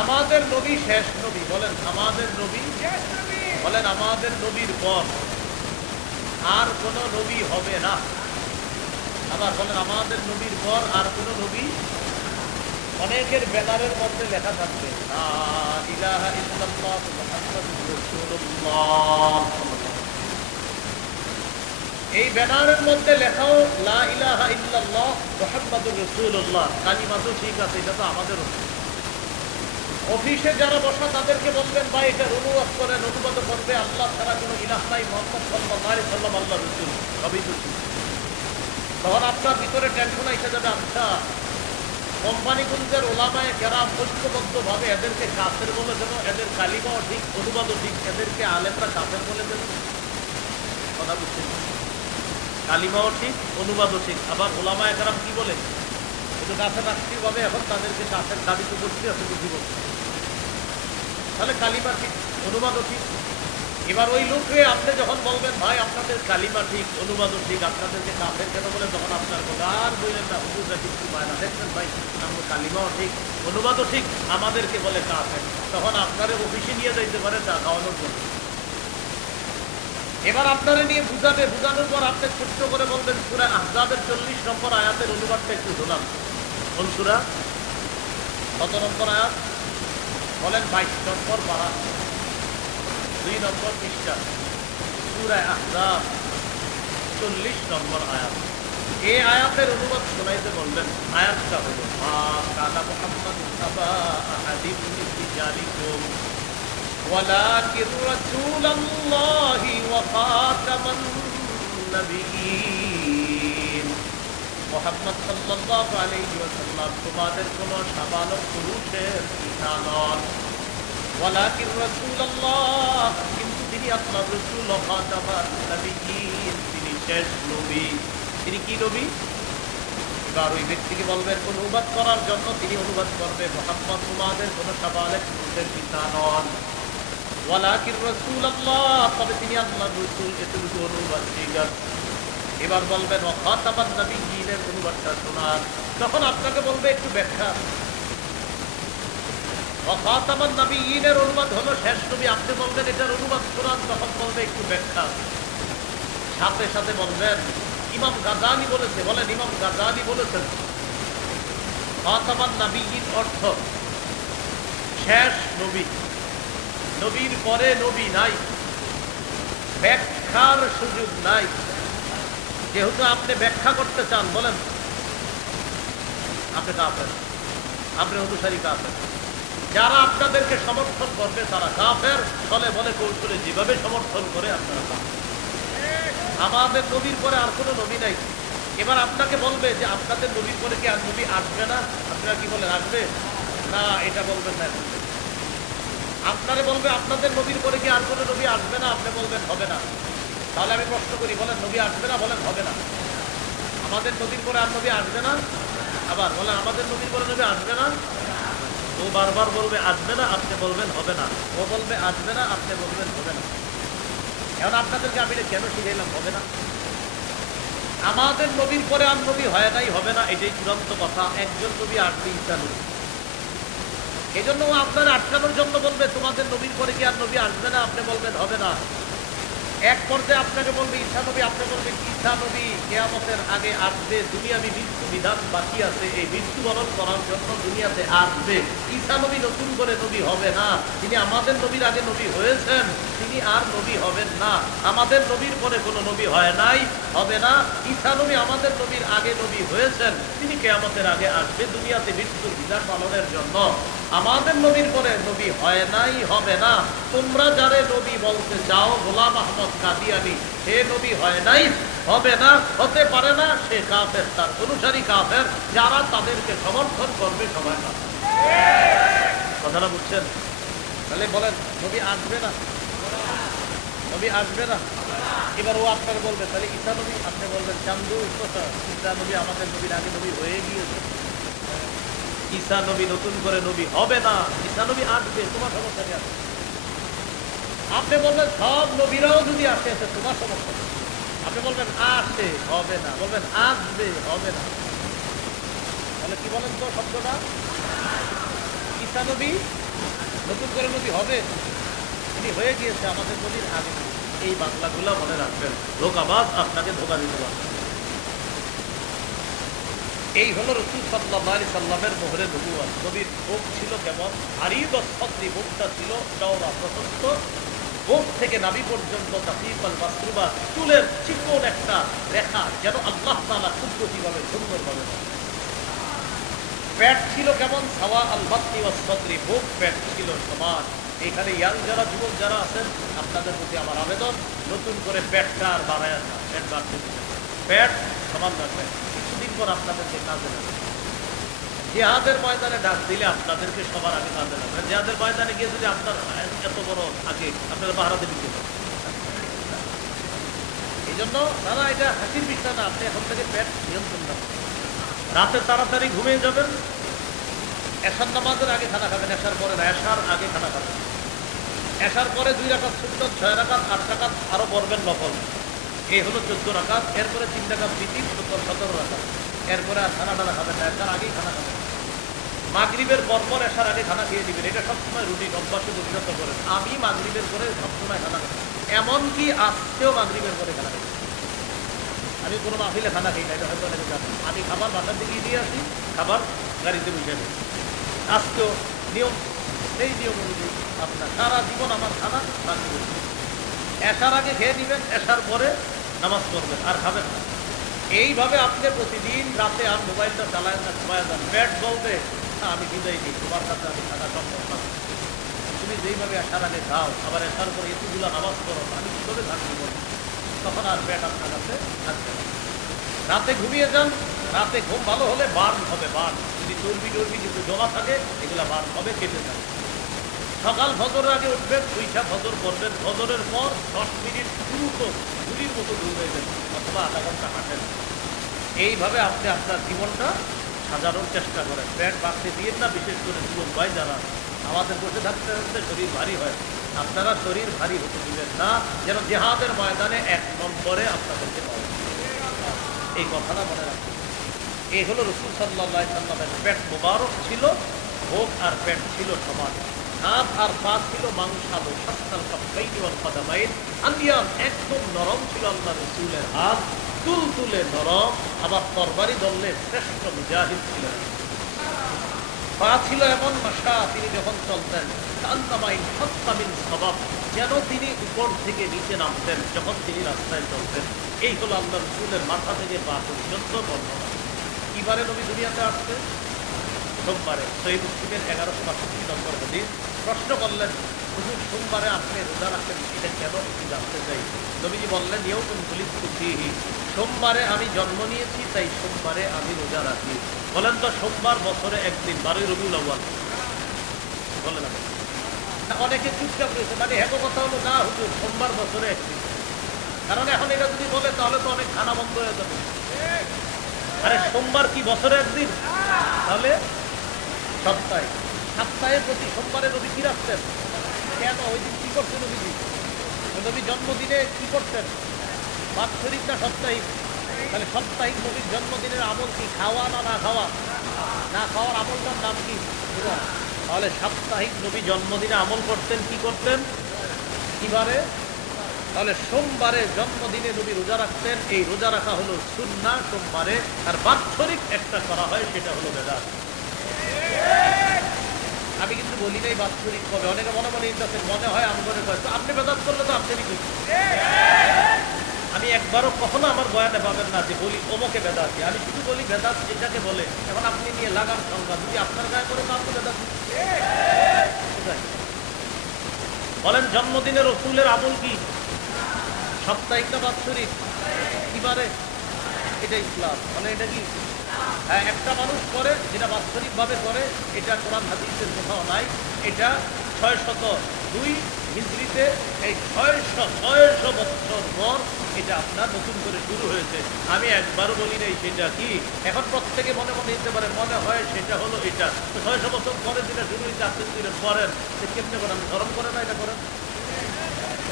আমাদের নবী শেষ নবী, বলেন আমাদের নবী বলেন আমাদের নবীর পর আর কোন নবী হবে না। আবার বলেন আমাদের নবীর পর আর কোন নবী। অনেকের ব্যানারের মধ্যে লেখা থাকবে লা ইলাহা ইল্লাল্লাহ মুহাম্মাদুর রাসূলুল্লাহ। এই ব্যানারের মধ্যে লেখাও লা ইলাহা ইল্লাল্লাহ মুহাম্মাদুর রাসূলুল্লাহ, কালিমা তো ঠিক আছে, এটা তো আমাদেরও। অফিসে যারা বসা তাদেরকে বলবেন ভাই এটা অনুবাদ করেন, অনুবাদ করবে আল্লাহ ছাড়া কোনো ইলাহ নাই, মুহাম্মদ সাল্লাল্লাহু আলাইহি সাল্লাম আল্লাহ রাসূল, সবই তো ঠিক। তখন আপনার ভিতরে টেনশন এসে যাবে, আচ্ছা কোম্পানিগঞ্জের ওলামায়ে কেরাম ঐক্যবদ্ধভাবে এদেরকে কাফের বলে দেন, এদের কালিমাও ঠিক অনুবাদও ঠিক, এদেরকে আলেমরা কাফের বলে দেন। কথা বুঝছেন? কালিমাও ঠিক অনুবাদও ঠিক, আবার ওলামায়ে কেরাম কি বলে কিন্তু কাফের রাষ্ট্রীয় ভাবে এখন তাদেরকে কাফের দাবি তো করতে আছে জীবন। তাহলে কালিমা ঠিক অনুবাদও ঠিক। এবার ওই লোককে আপনি যখন বলবেন ভাই আপনাদের কালিমা ঠিক অনুবাদও ঠিক, আপনাদেরকে কাফের কেন বলে, তখন আপনার আর বললেন না হুজুররা কিছু পায় না, দেখছেন ভাই আমাদের কালিমাও ঠিক অনুবাদও ঠিক, আমাদেরকে বলে কাফের, তখন আপনারে অফিসে নিয়ে যাইতে পারে চা খাওয়ানোর জন্য। এবার আপনারা নিয়ে বুঝাবে, বুঝানোর পর আপনি ছোট্ট করে বলবেন সূরা আহজাবের 40 নম্বর আয়াতের অনুবাদটা একটু শোনান। কোন সূরা? কত নম্বর আয়াত বলেন? 22 নম্বর পারা, 2 নম্বর পৃষ্ঠা, সূরা আহজাব 40 নম্বর আয়াত। এই আয়াতের অনুবাদ শোনাইতে বলবেন। আয়াতটা হলো মা কানা মুহাম্মাদুন আবা আহাদিন মিন রিজালিকুম ওয়ালাকিন রাসূলুল্লাহি ওয়া খাতামান নাবিয়্যিন। মুহাম্মদ সাল্লাল্লাহু আলাইহি ওয়াসাল্লাম তোমাদের কোন সাবালক পুরুষের পিতা নন, ওয়ালাকিন রাসূলুল্লাহ কিন্তু তিনি আল্লাহর রাসূল, ওয়া খাতামান নাবিয়্যিন তিনি শেষ নবী। তিনি কি নবী? এবার ওই ব্যক্তিকে বলবেন অনুবাদ করার জন্য, তিনি অনুবাদ করবে মুহাম্মদ তোমাদের কোন সাবালক পুরুষের পিতা নন, ওয়ালাকিন রাসূলুল্লাহ তবে তিনি আল্লাহর রাসূল, এতটুকু অনুবাদ ঠিক আছে। এবার বলবেন ওয়া খাতামান নাবিয়্যিনের অনুবাদটা শোনান, তখন আপনাকে বলবে একটু ব্যাখ্যা। ওয়া খাতামান নাবিয়্যিনের অনুবাদ হলো শেষ নবী, আপনি বলবেন এটার অনুবাদ শোনান, তখন বলবে একটু ব্যাখ্যা। সাথে সাথে বলবেন ইমাম গাজালি বলেছে, বলেন ইমাম গাজালি বলেছেন খাতামান নাবিয়্যিন অর্থ শেষ নবী, নবীর পরে নবী নাই, ব্যাখ্যার সুযোগ নাই। যেহেতু আপনি ব্যাখ্যা করতে চান, বলেন আপনি কাফের, আপনি অনুসারী কাফের। যারা আপনাদেরকে সমর্থন করবে তারা কাফের, চলে বলে কৌশলে যেভাবে সমর্থন করে আপনারা কাফের। আমাদের নবীর পরে আর কোনো নবী নাই। এবার আপনাকে বলবে যে আপনাদের নবীর পরে কি আর নবী আসবে না, আপনারা কি বলেন আসবে না? এটা বলবেন না। আপনারে বলবে আপনাদের নবীর পরে কি আর কোনো নবী আসবে না, আপনি বলবেন হবে না। তাহলে আমি প্রশ্ন করি, বলেন নবী আসবে না, বলেন হবে না। আমাদের নবীর পরে আর নবী আসবে না, আবার বলেন আমাদের নবীর পরে নবী আসবে না। ও বারবার বলবে আসবে না, আপনি বলবেন হবে না। ও বলবে আসবে না, আপনি বলবেন হবে না। এখন আপনাদেরকে আমি কেন শিখাইলাম হবে না? আমাদের নবীর পরে আর নবী হয় নাই, হবে না, এটাই চূড়ান্ত কথা। একজন নবী আসবে, ঈসা নবী। এই জন্য আপনার আটকানোর জন্য বলবে তোমাদের নবীর পরে কি আর নবী আসবে না, আপনি বলবেন হবে না। এক পর্যায়ে আপনাকে বলবে ঈসা নবী, আপনি বলবেন ঈসা নবী কিয়ামতের আগে আসবে, দুনিয়াবি মৃত্যু বিধান বাকি আছে, এই মৃত্যুবরণ করার জন্য দুনিয়াতে আসবে। ঈসা নবী নতুন করে নবী হবে না, তিনি আমাদের নবীর আগে নবী হয়েছেন, তিনি আর নবী হবেন না। আমাদের নবীর পরে কোনো নবী হয় নাই, হবে না। ঈসা নবী আমাদের নবীর আগে নবী হয়েছেন, তিনি কিয়ামতের আগে আসবে দুনিয়াতে মৃত্যুর বিধান পালনের জন্য। আমাদের নবীর পরে নবী হয় নাই, হবে না। তোমরা যারে নবী বলতে চাও গোলাম আহমদ কাদিয়ানী, সে নবী হয় নাই, হবে না, হতে পারে না, সে কাফের, তার অনুসারী কাফের, যারা তাদেরকে সমর্থন করবে সবাই কাফের। কথাটা বুঝছেন? তাহলে বলেন নবী আসবে না, নবী আসবে না। এবার ও আপনাকে বলবে তাহলে ঈসা নবী, আপনি বলবেন চান্দু কথা, ঈসা নবী আমাদের নবীর আগে নবী হয়ে গিয়েছে, ঈসা নবী নতুন করে নবী হবে না, ঈসা নবী আসবে, তোমার সমস্যা নেই। আপনি বলবেন সব নবীরাও যদি আসে, তোমার সমস্যা নেই। আপনি বলবেন আসে, হবে না, বলবেন আসবে, হবে না। তাহলে কি বলেন তো শব্দটা? ঈসা নবী নতুন করে নবী হবে, তিনি হয়ে গিয়েছে আমাদের নবীর আগে। এই বাংলাগুলা মনে রাখবেন, ধোঁকাবাজ আপনাকে ধোঁকা দিতে পারবে। এই হলো রাসূল সাল্লাল্লাহু আলাইহি সাল্লামের মোহরে নবুয়ত। নবীর মুখ ছিল কেমন? আরিদ সদরি, মুখটা ছিল চওড়া প্রশস্ত, বুক থেকে নাভি পর্যন্ত তাফিফাল মাসরুবা, চুলের চিকন একটা রেখা যেন আল্লাহ তাআলা কুদরতিভাবে সুন্দরভাবে। পেট ছিল কেমন? সাওয়া আল বাতনি ওয়াস সাদরি, বুক পেট ছিল সমান। এখানে ইয়াং যারা যুবক যারা আছেন, আপনাদের প্রতি আমার আবেদন, নতুন করে পেটটা আর বাড়ায় না, পেট বাড়তে দিবেন, পেট সমান রাখবেন। কিছুদিন পর আপনাদেরকে কাজে লাগবে। জিহাদের ময়দানে ডাক দিলে আপনাদেরকে সবার আগে কাজে লাগবে। জিহাদের ময়দানে গিয়ে যদি আপনার এত বড় আগে আপনারা পাহারা দেবেন, এই জন্য তারা এটা হাসির বিষয় না। আপনি এখন থেকে পেট নিয়ন্ত্রণ রাখবেন। রাতে তাড়াতাড়ি ঘুমিয়ে যাবেন, এশার নামাজের আগে খানা খাবেন, এশার পরে না, এশার আগে খানা খাবেন। এশার পরে 2 রাকাত সুন্নত, 6 রাকাত, 8 রাকাত আরো পড়বেন নফল, এই হলো 14 রাকাত। এরপরে 3 রাকাত বিতির, 17 রাকাত। এরপরে আর খানা টানা খাবেন না, এশার আগেই খানা খাবেন। মাগরিবের পরপর এশার আগে খানা খেয়ে দিবেন, এটা সবসময় রুটিন অভ্যাসে পরিণত করেন। আমি মাগরিবের পরে সবসময় খানা খাই, এমনকি আজকেও মাগরিবের পরে খানা খাই। আমি কোনো মাহফিলে খানা খাই না, এটা হয়তো অনেকে জানেন। আমি খাবার বাসার দিকে দিয়ে আসি, খাবার গাড়িতে বসে নিই। আজকেও নিয়ম, এই নিয়ম অনুযায়ী আপনার সারা জীবন আমার খানা মাগরিবের। এশার আগে খেয়ে নেবেন, এশার পরে নামাজ পড়বেন, আর খাবেন না। এইভাবে আপনি প্রতিদিন রাতে আর মোবাইলটা চালায় না, ঘুমায় যান। পেট বলবে আমি বিদায় দিই, তোমার কাছে আমি থাকা সম্ভব না। তুমি যেইভাবে এশার আগে খাও, আবার এশার পরে এতগুলো নামাজ পড়ো, আমি কীভাবে থাকবো বলবো? তখন আর পেট আপনার কাছে থাকবে না। রাতে ঘুমিয়ে যান, রাতে ঘুম ভালো হলে বার্ন হবে, বার্ন। যদি চর্বি টর্বি কিছু জমা থাকে, এগুলা বার্ন হবে, কেটে যাবে। সকাল ফজরের আগে উঠবেন, দুইটা ফজর করবেন, ফজরের পর 10 মিনিট দ্রুত গুলির মতো দৌড়াইবেন, অথবা আধা ঘন্টা হাঁটেন। এইভাবে আপনি আপনার জীবনটা সাজানোর চেষ্টা করেন। পেট বাড়তে দিয়ে না, বিশেষ করে যুবক ভাই যারা আমাদের বসে থাকতে থাকতে শরীর ভারী হয়, আপনারা শরীর ভারী হতে দিবেন না, যেন জিহাদের ময়দানে 1 নম্বরে আপনাদেরকে পাওয়া যায়। এই কথাটা মনে রাখবেন। এই হলো রাসূল সাল্লাল্লাহু আলাইহি সাল্লামের পেট মোবারক ছিল, বুক আর পেট ছিল সমান। হাত আর পা ছিল মাংসালো, শাস্তাল কাফাইনি ওয়াল কাদামাইন, আলিয়ান একদম নরম ছিল আল্লাহ রাসূলের হাত, তুলতুলে নরম। আবার তরবারি ধরলে শ্রেষ্ঠ মুজাহিদ ছিলেন। পা ছিল এমন মাশা, তিনি যখন চলতেন কান্নামাইন হাত্তামিন সাবাব, যেন তিনি উপর থেকে নিচে নামতেন যখন তিনি রাস্তায় চলতেন। এই হলো আল্লাহ রাসূলের মাথা থেকে পা পর্যন্ত বর্ণনা। কিবারে নবী দুনিয়াতে আসছে? সোমবারে। সহিহ মুসলিমের 1162 নম্বর হাদিস। প্রশ্ন করলেন, হুজুর সোমবারে আপনি রোজা রাখেন, এটা কেন একটু জানতে চাই। নবীজি বললেন, ইয়াউমুন বুলিদতু ফীহি, সোমবারে আমি জন্ম নিয়েছি, তাই সোমবারে আমি রোজা রাখি। বলেন তো, সোমবার বছরে একদিন, 12ই রবিউল আউয়াল। বলেন না, অনেকে চুপচাপ রয়েছে, মানে এক কথা হলো না হুজুর, সোমবার বছরে একদিন। কারণ এখন এটা যদি বলে তাহলে তো অনেক খানা বন্ধ হয়ে যাবে। আরে সোমবার কি বছরে একদিন? তাহলে সপ্তাহে, সপ্তাহে প্রতি সোমবারে নবী কি রাখতেন? কেন ওই দিন কি করতেন নবীজি? নবী জন্মদিনে কি করতেন? বাৎসরিক না সাপ্তাহিক? তাহলে সাপ্তাহিক নবীর জন্মদিনের আমল কি? খাওয়া না না খাওয়া? না খাওয়ার আমলটার নাম কি? তাহলে সাপ্তাহিক নবী জন্মদিনে আমল করতেন, কি করতেন? কিবারে? তাহলে সোমবারে জন্মদিনে নবী রোজা রাখতেন। এই রোজা রাখা হলো সুন্নাহ সোমবারে, আর বাৎসরিক একটা করা হয়, সেটা হলো বেদাত। আমি কিন্তু বলি নাই বাৎসরিক কবে। অনেকে মনে মনে ইন্টারেস্ট, মনে হয় আমগরে কয়, তো আপনি বেদাত করলে তো আপনি কি? আমি একবারও কখনো আমার বয়ানে পাবেন না যে বলি অমুকে বেদাতি। আমি শুধু বলি বেদাত যেটাকে বলে। এখন আপনি নিয়ে লাগান সংখ্যা, যদি আপনার গায়ে করে তো আপনি বেদাতি। বলেন, জন্মদিনের রাসূলের আমল কি? সাপ্তাহিক না বাৎসরিক? কিবারে? এটা ইসলাম। মানে এটা কি? হ্যাঁ, একটা মানুষ করে যেটা বাৎসরিক ভাবে করে, এটা কোরআন হাদিসের কোথাও নাই। এটা 602 হিজরিতে, এই 600 বছর পর এটা আপনার নতুন করে শুরু হয়েছে। আমি একবারও বলি নাই সেটা কি। এখন প্রত্যেকে মনে মনে নিতে পারে, মনে হয় সেটা হলো এটা। তো 600 বছর পরে যেটা শুরু হয়েছে, আপনি যদি করেন, সে কেমনে করেন? স্মরণ করে না এটা করেন?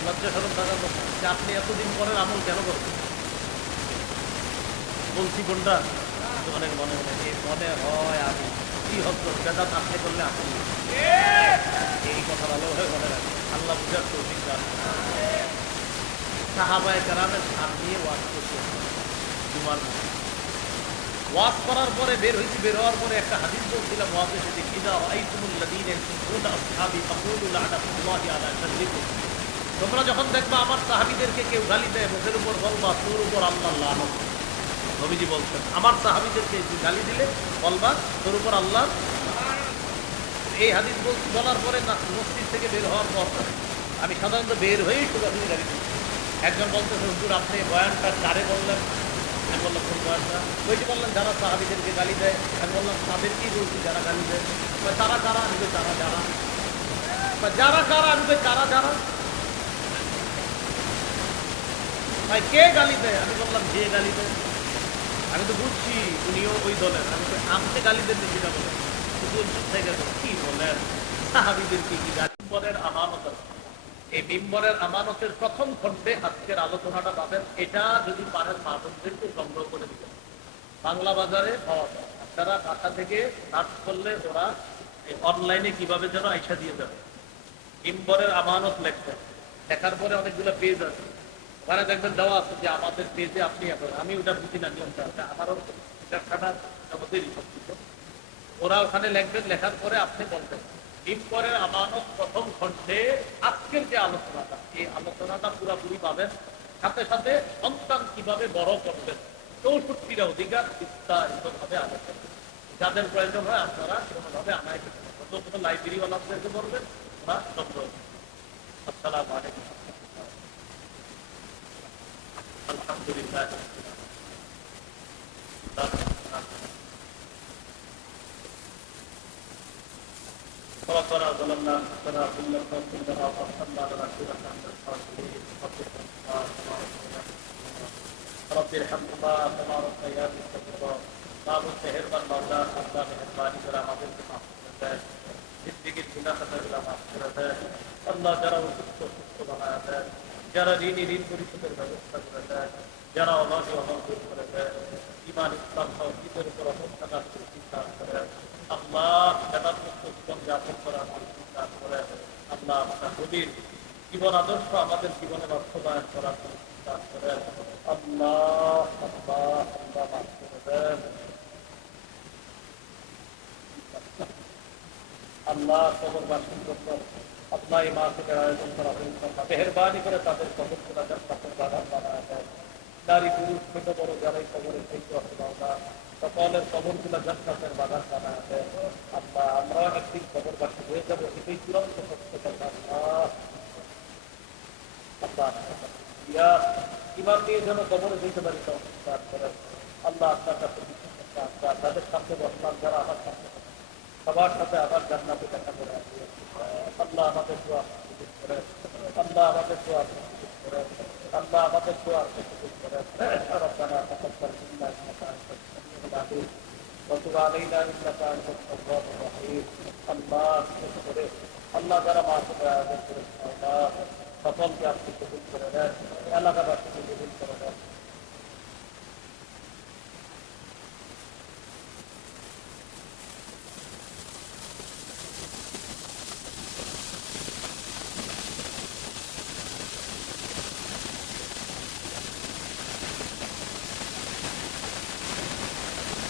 লজ্জা স্মরণ থাকার কথা যে আপনি এতদিন পরের আমল কেন করবেন? বলছি কোনটা? অনেক মনে মনে হয় আমি কি হতো বেদাত আপনি করলে আপনি, এই কথা ভালোভাবে মনে রাখেন। আল্লাহ বুঝার তৌফিক দান। সাহাবায়ে কেরামের সাথ নিয়ে ওয়াজ করছে জুমার মধ্যে। ওয়াজ করার পরে বের হয়েছি, বের হওয়ার পরে একটা হাদিস বলছিলাম ওয়াজে, যদি ইযা রাআইতুমুল্লাযীনা ইয়াসুবুনা আসহাবি ফাকুলু লা'নাতুল্লাহি আলা শাররিকুম, তোমরা যখন দেখবা আমার সাহাবীদেরকে কেউ গালি দেয়, মুখের উপর বলবা তোর উপর আল্লাহ লানত। নবীজি বলছেন আমার সাহাবীদেরকে গালি দিলে বলবা তোর উপর আল্লাহ। এই হাদিস বলার পরে মসজিদ থেকে বের হওয়ার পর আমি সাধারণত বের হয়েই সোজাসুজি গালি দিচ্ছি। একজন বলতেছে হুজুর আপনি বয়ানটা কারে বললেন? আমি বললাম কোন বয়ানটা? ওই যে বললেন যারা সাহাবীদেরকে গালি দেয়। আমি বললাম তাদেরকেই বলছি যারা গালি দেয়। তারা কারা? আমি বলি তারা যারা। যারা কারা? আমি বলি তারা যারা। ভাই কে গালি দেয়? আমি বললাম যে গালি দেয়। আমি তো বুঝছি উনিও ওই দলের। আমি তো আপনি গালি দেন সেটা বলেন। কি বলেন সাহাবীদেরকে কি গালি? মিম্বরের আমানত আছে। এই মিম্বরের আমানতের প্রথম খণ্ডে আজকের আলোচনাটা পাবেন। এটা যদি পারেন মানুষদেরকে সংগ্রহ করে দিবেন। বাংলা বাজারে পাওয়া যায়। আপনারা ঢাকা থেকে সার্চ করলে ওরা অনলাইনে কিভাবে যেন আইসা দিয়ে যাবে। মিম্বরের আমানত লেখবেন। লেখার পরে অনেকগুলো পেজ আছে, ওখানে দেখবেন দেওয়া আছে যে আমাদের পেজে আপনি আমি ওটা বুঝি না নিয়মটা, আমারও ব্যবসাটা আমাদেরই সবকিছু। ওরা ওখানে লিখবেন, লেখার পরে আপনি বলবেন মিম্বরের আমানত প্রথম খণ্ডে আজকের যে আলোচনাটা, এই আলোচনাটা পুরোপুরি পাবেন। সাথে সাথে সন্তান কিভাবে বড় করবেন 64টা অধিকার বিস্তারিতভাবে আলোচনা। যাদের প্রয়োজন হয় আপনারা কোনোভাবে আমায় কোনো লাইব্রেরিওয়ালাদেরকে বলবেন, ওরা সংগ্রহ। আসসালামু আলাইকুম। আলহামদুলিল্লাহ। ربنا ظلمنا انفسنا وان لم تغفر لنا وترحمنا لنكونن من الخاسرين. رب ارحمهما كما ربياني صغيرا. মাবুদ মেহেরবান মাওলা, আল্লাহ মেহেরবানি করে আমাদেরকে মাফ করে দেয়, জিন্দেগির গুনাহ খাতাগুলো মাফ করে দেয়। আল্লাহ যারা অসুস্থ সুস্থ বানায় দেয়, যারা ঋণী ঋণ পরিশোধের ব্যবস্থা করে দেয়, যারা অভাবী অভাব দূর করে দেয়, ইমান ইসলাম সহজীবের উপর অবস্থান চিন্তা করে আল্লাহ বেদান্তমুক্ত জীবন যাপন করার চিন্তা করে আল্লাহ আপনার নবীর জীবন আদর্শ আমাদের জীবনে বাস্তবায়ন করার চিন্তা করে আল্লাহ আল্লাহ আল্লাহ মাফ করে দেন। আল্লাহ কবরবাসীর জন্য আল্লাহ এই মাহফিলের আয়োজন করা হয়েছে, মেহেরবানি করে তাদের কবরগুলো জান্নাতের বাগান বানায় দেয়। নারী পুরুষ ছোট বড় যারাই কবরে থেকে আল্লাহ সকলের কবরগুলো জান্নাতের বাগান বানায় দেয়। আল্লাহ আমরাও একদিন কবরবাসী হয়ে যাবো, এটাই চূড়ান্ত সত্য কথা। আল্লাহ ইমান নিয়ে যেন কবরে যেতে পারি সংস্কার করেন। আল্লাহ আপনার কাছে তাদের সামনে বসলাম যারা আমার সামনে সবার সাথে আবার জান্নাতে দেখা করে আসবে। আল্লাহ আমাদের দোয়া সুযোগ করেন, আল্লাহ আমাদের দোয়া সুযোগ করেন, আল্লাহ আমাদের দোয়া সুযোগ করেন। ربنا تقبل منا انك انت السميع العليم وتب علينا انك انت التواب الرحيم. আল্লাহ করে আল্লাহ যারা মাহফিলের আয়োজন করেছেন আল্লাহ সকলকে আপনি কবুল করে দেন, এলাকাবাসীকে কবুল করে দেন।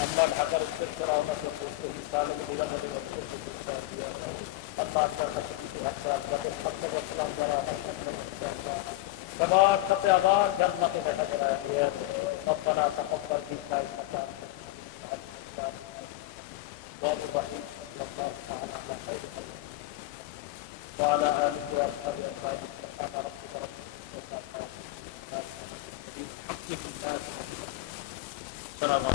আমরা ঢাকার উদ্দেশ্যে রওনা করতে তাহলে নিরাপদে আল্লাহ আপনার কাছে কিছু একটা যাদের সামনে বসলাম যারা আমার সামনে বসছে আমরা সবার সাথে আবার জান্নাতে দেখা করায় দিয়ে রব্বানা তাকাব্বাল মিন্না ইন্নাকা আনতাস সামিউল আলিম وعلى آله وأصحابه أجمعين سبحان ربك رب العزة عما يصفون. الحمد لله. السلام عليكم.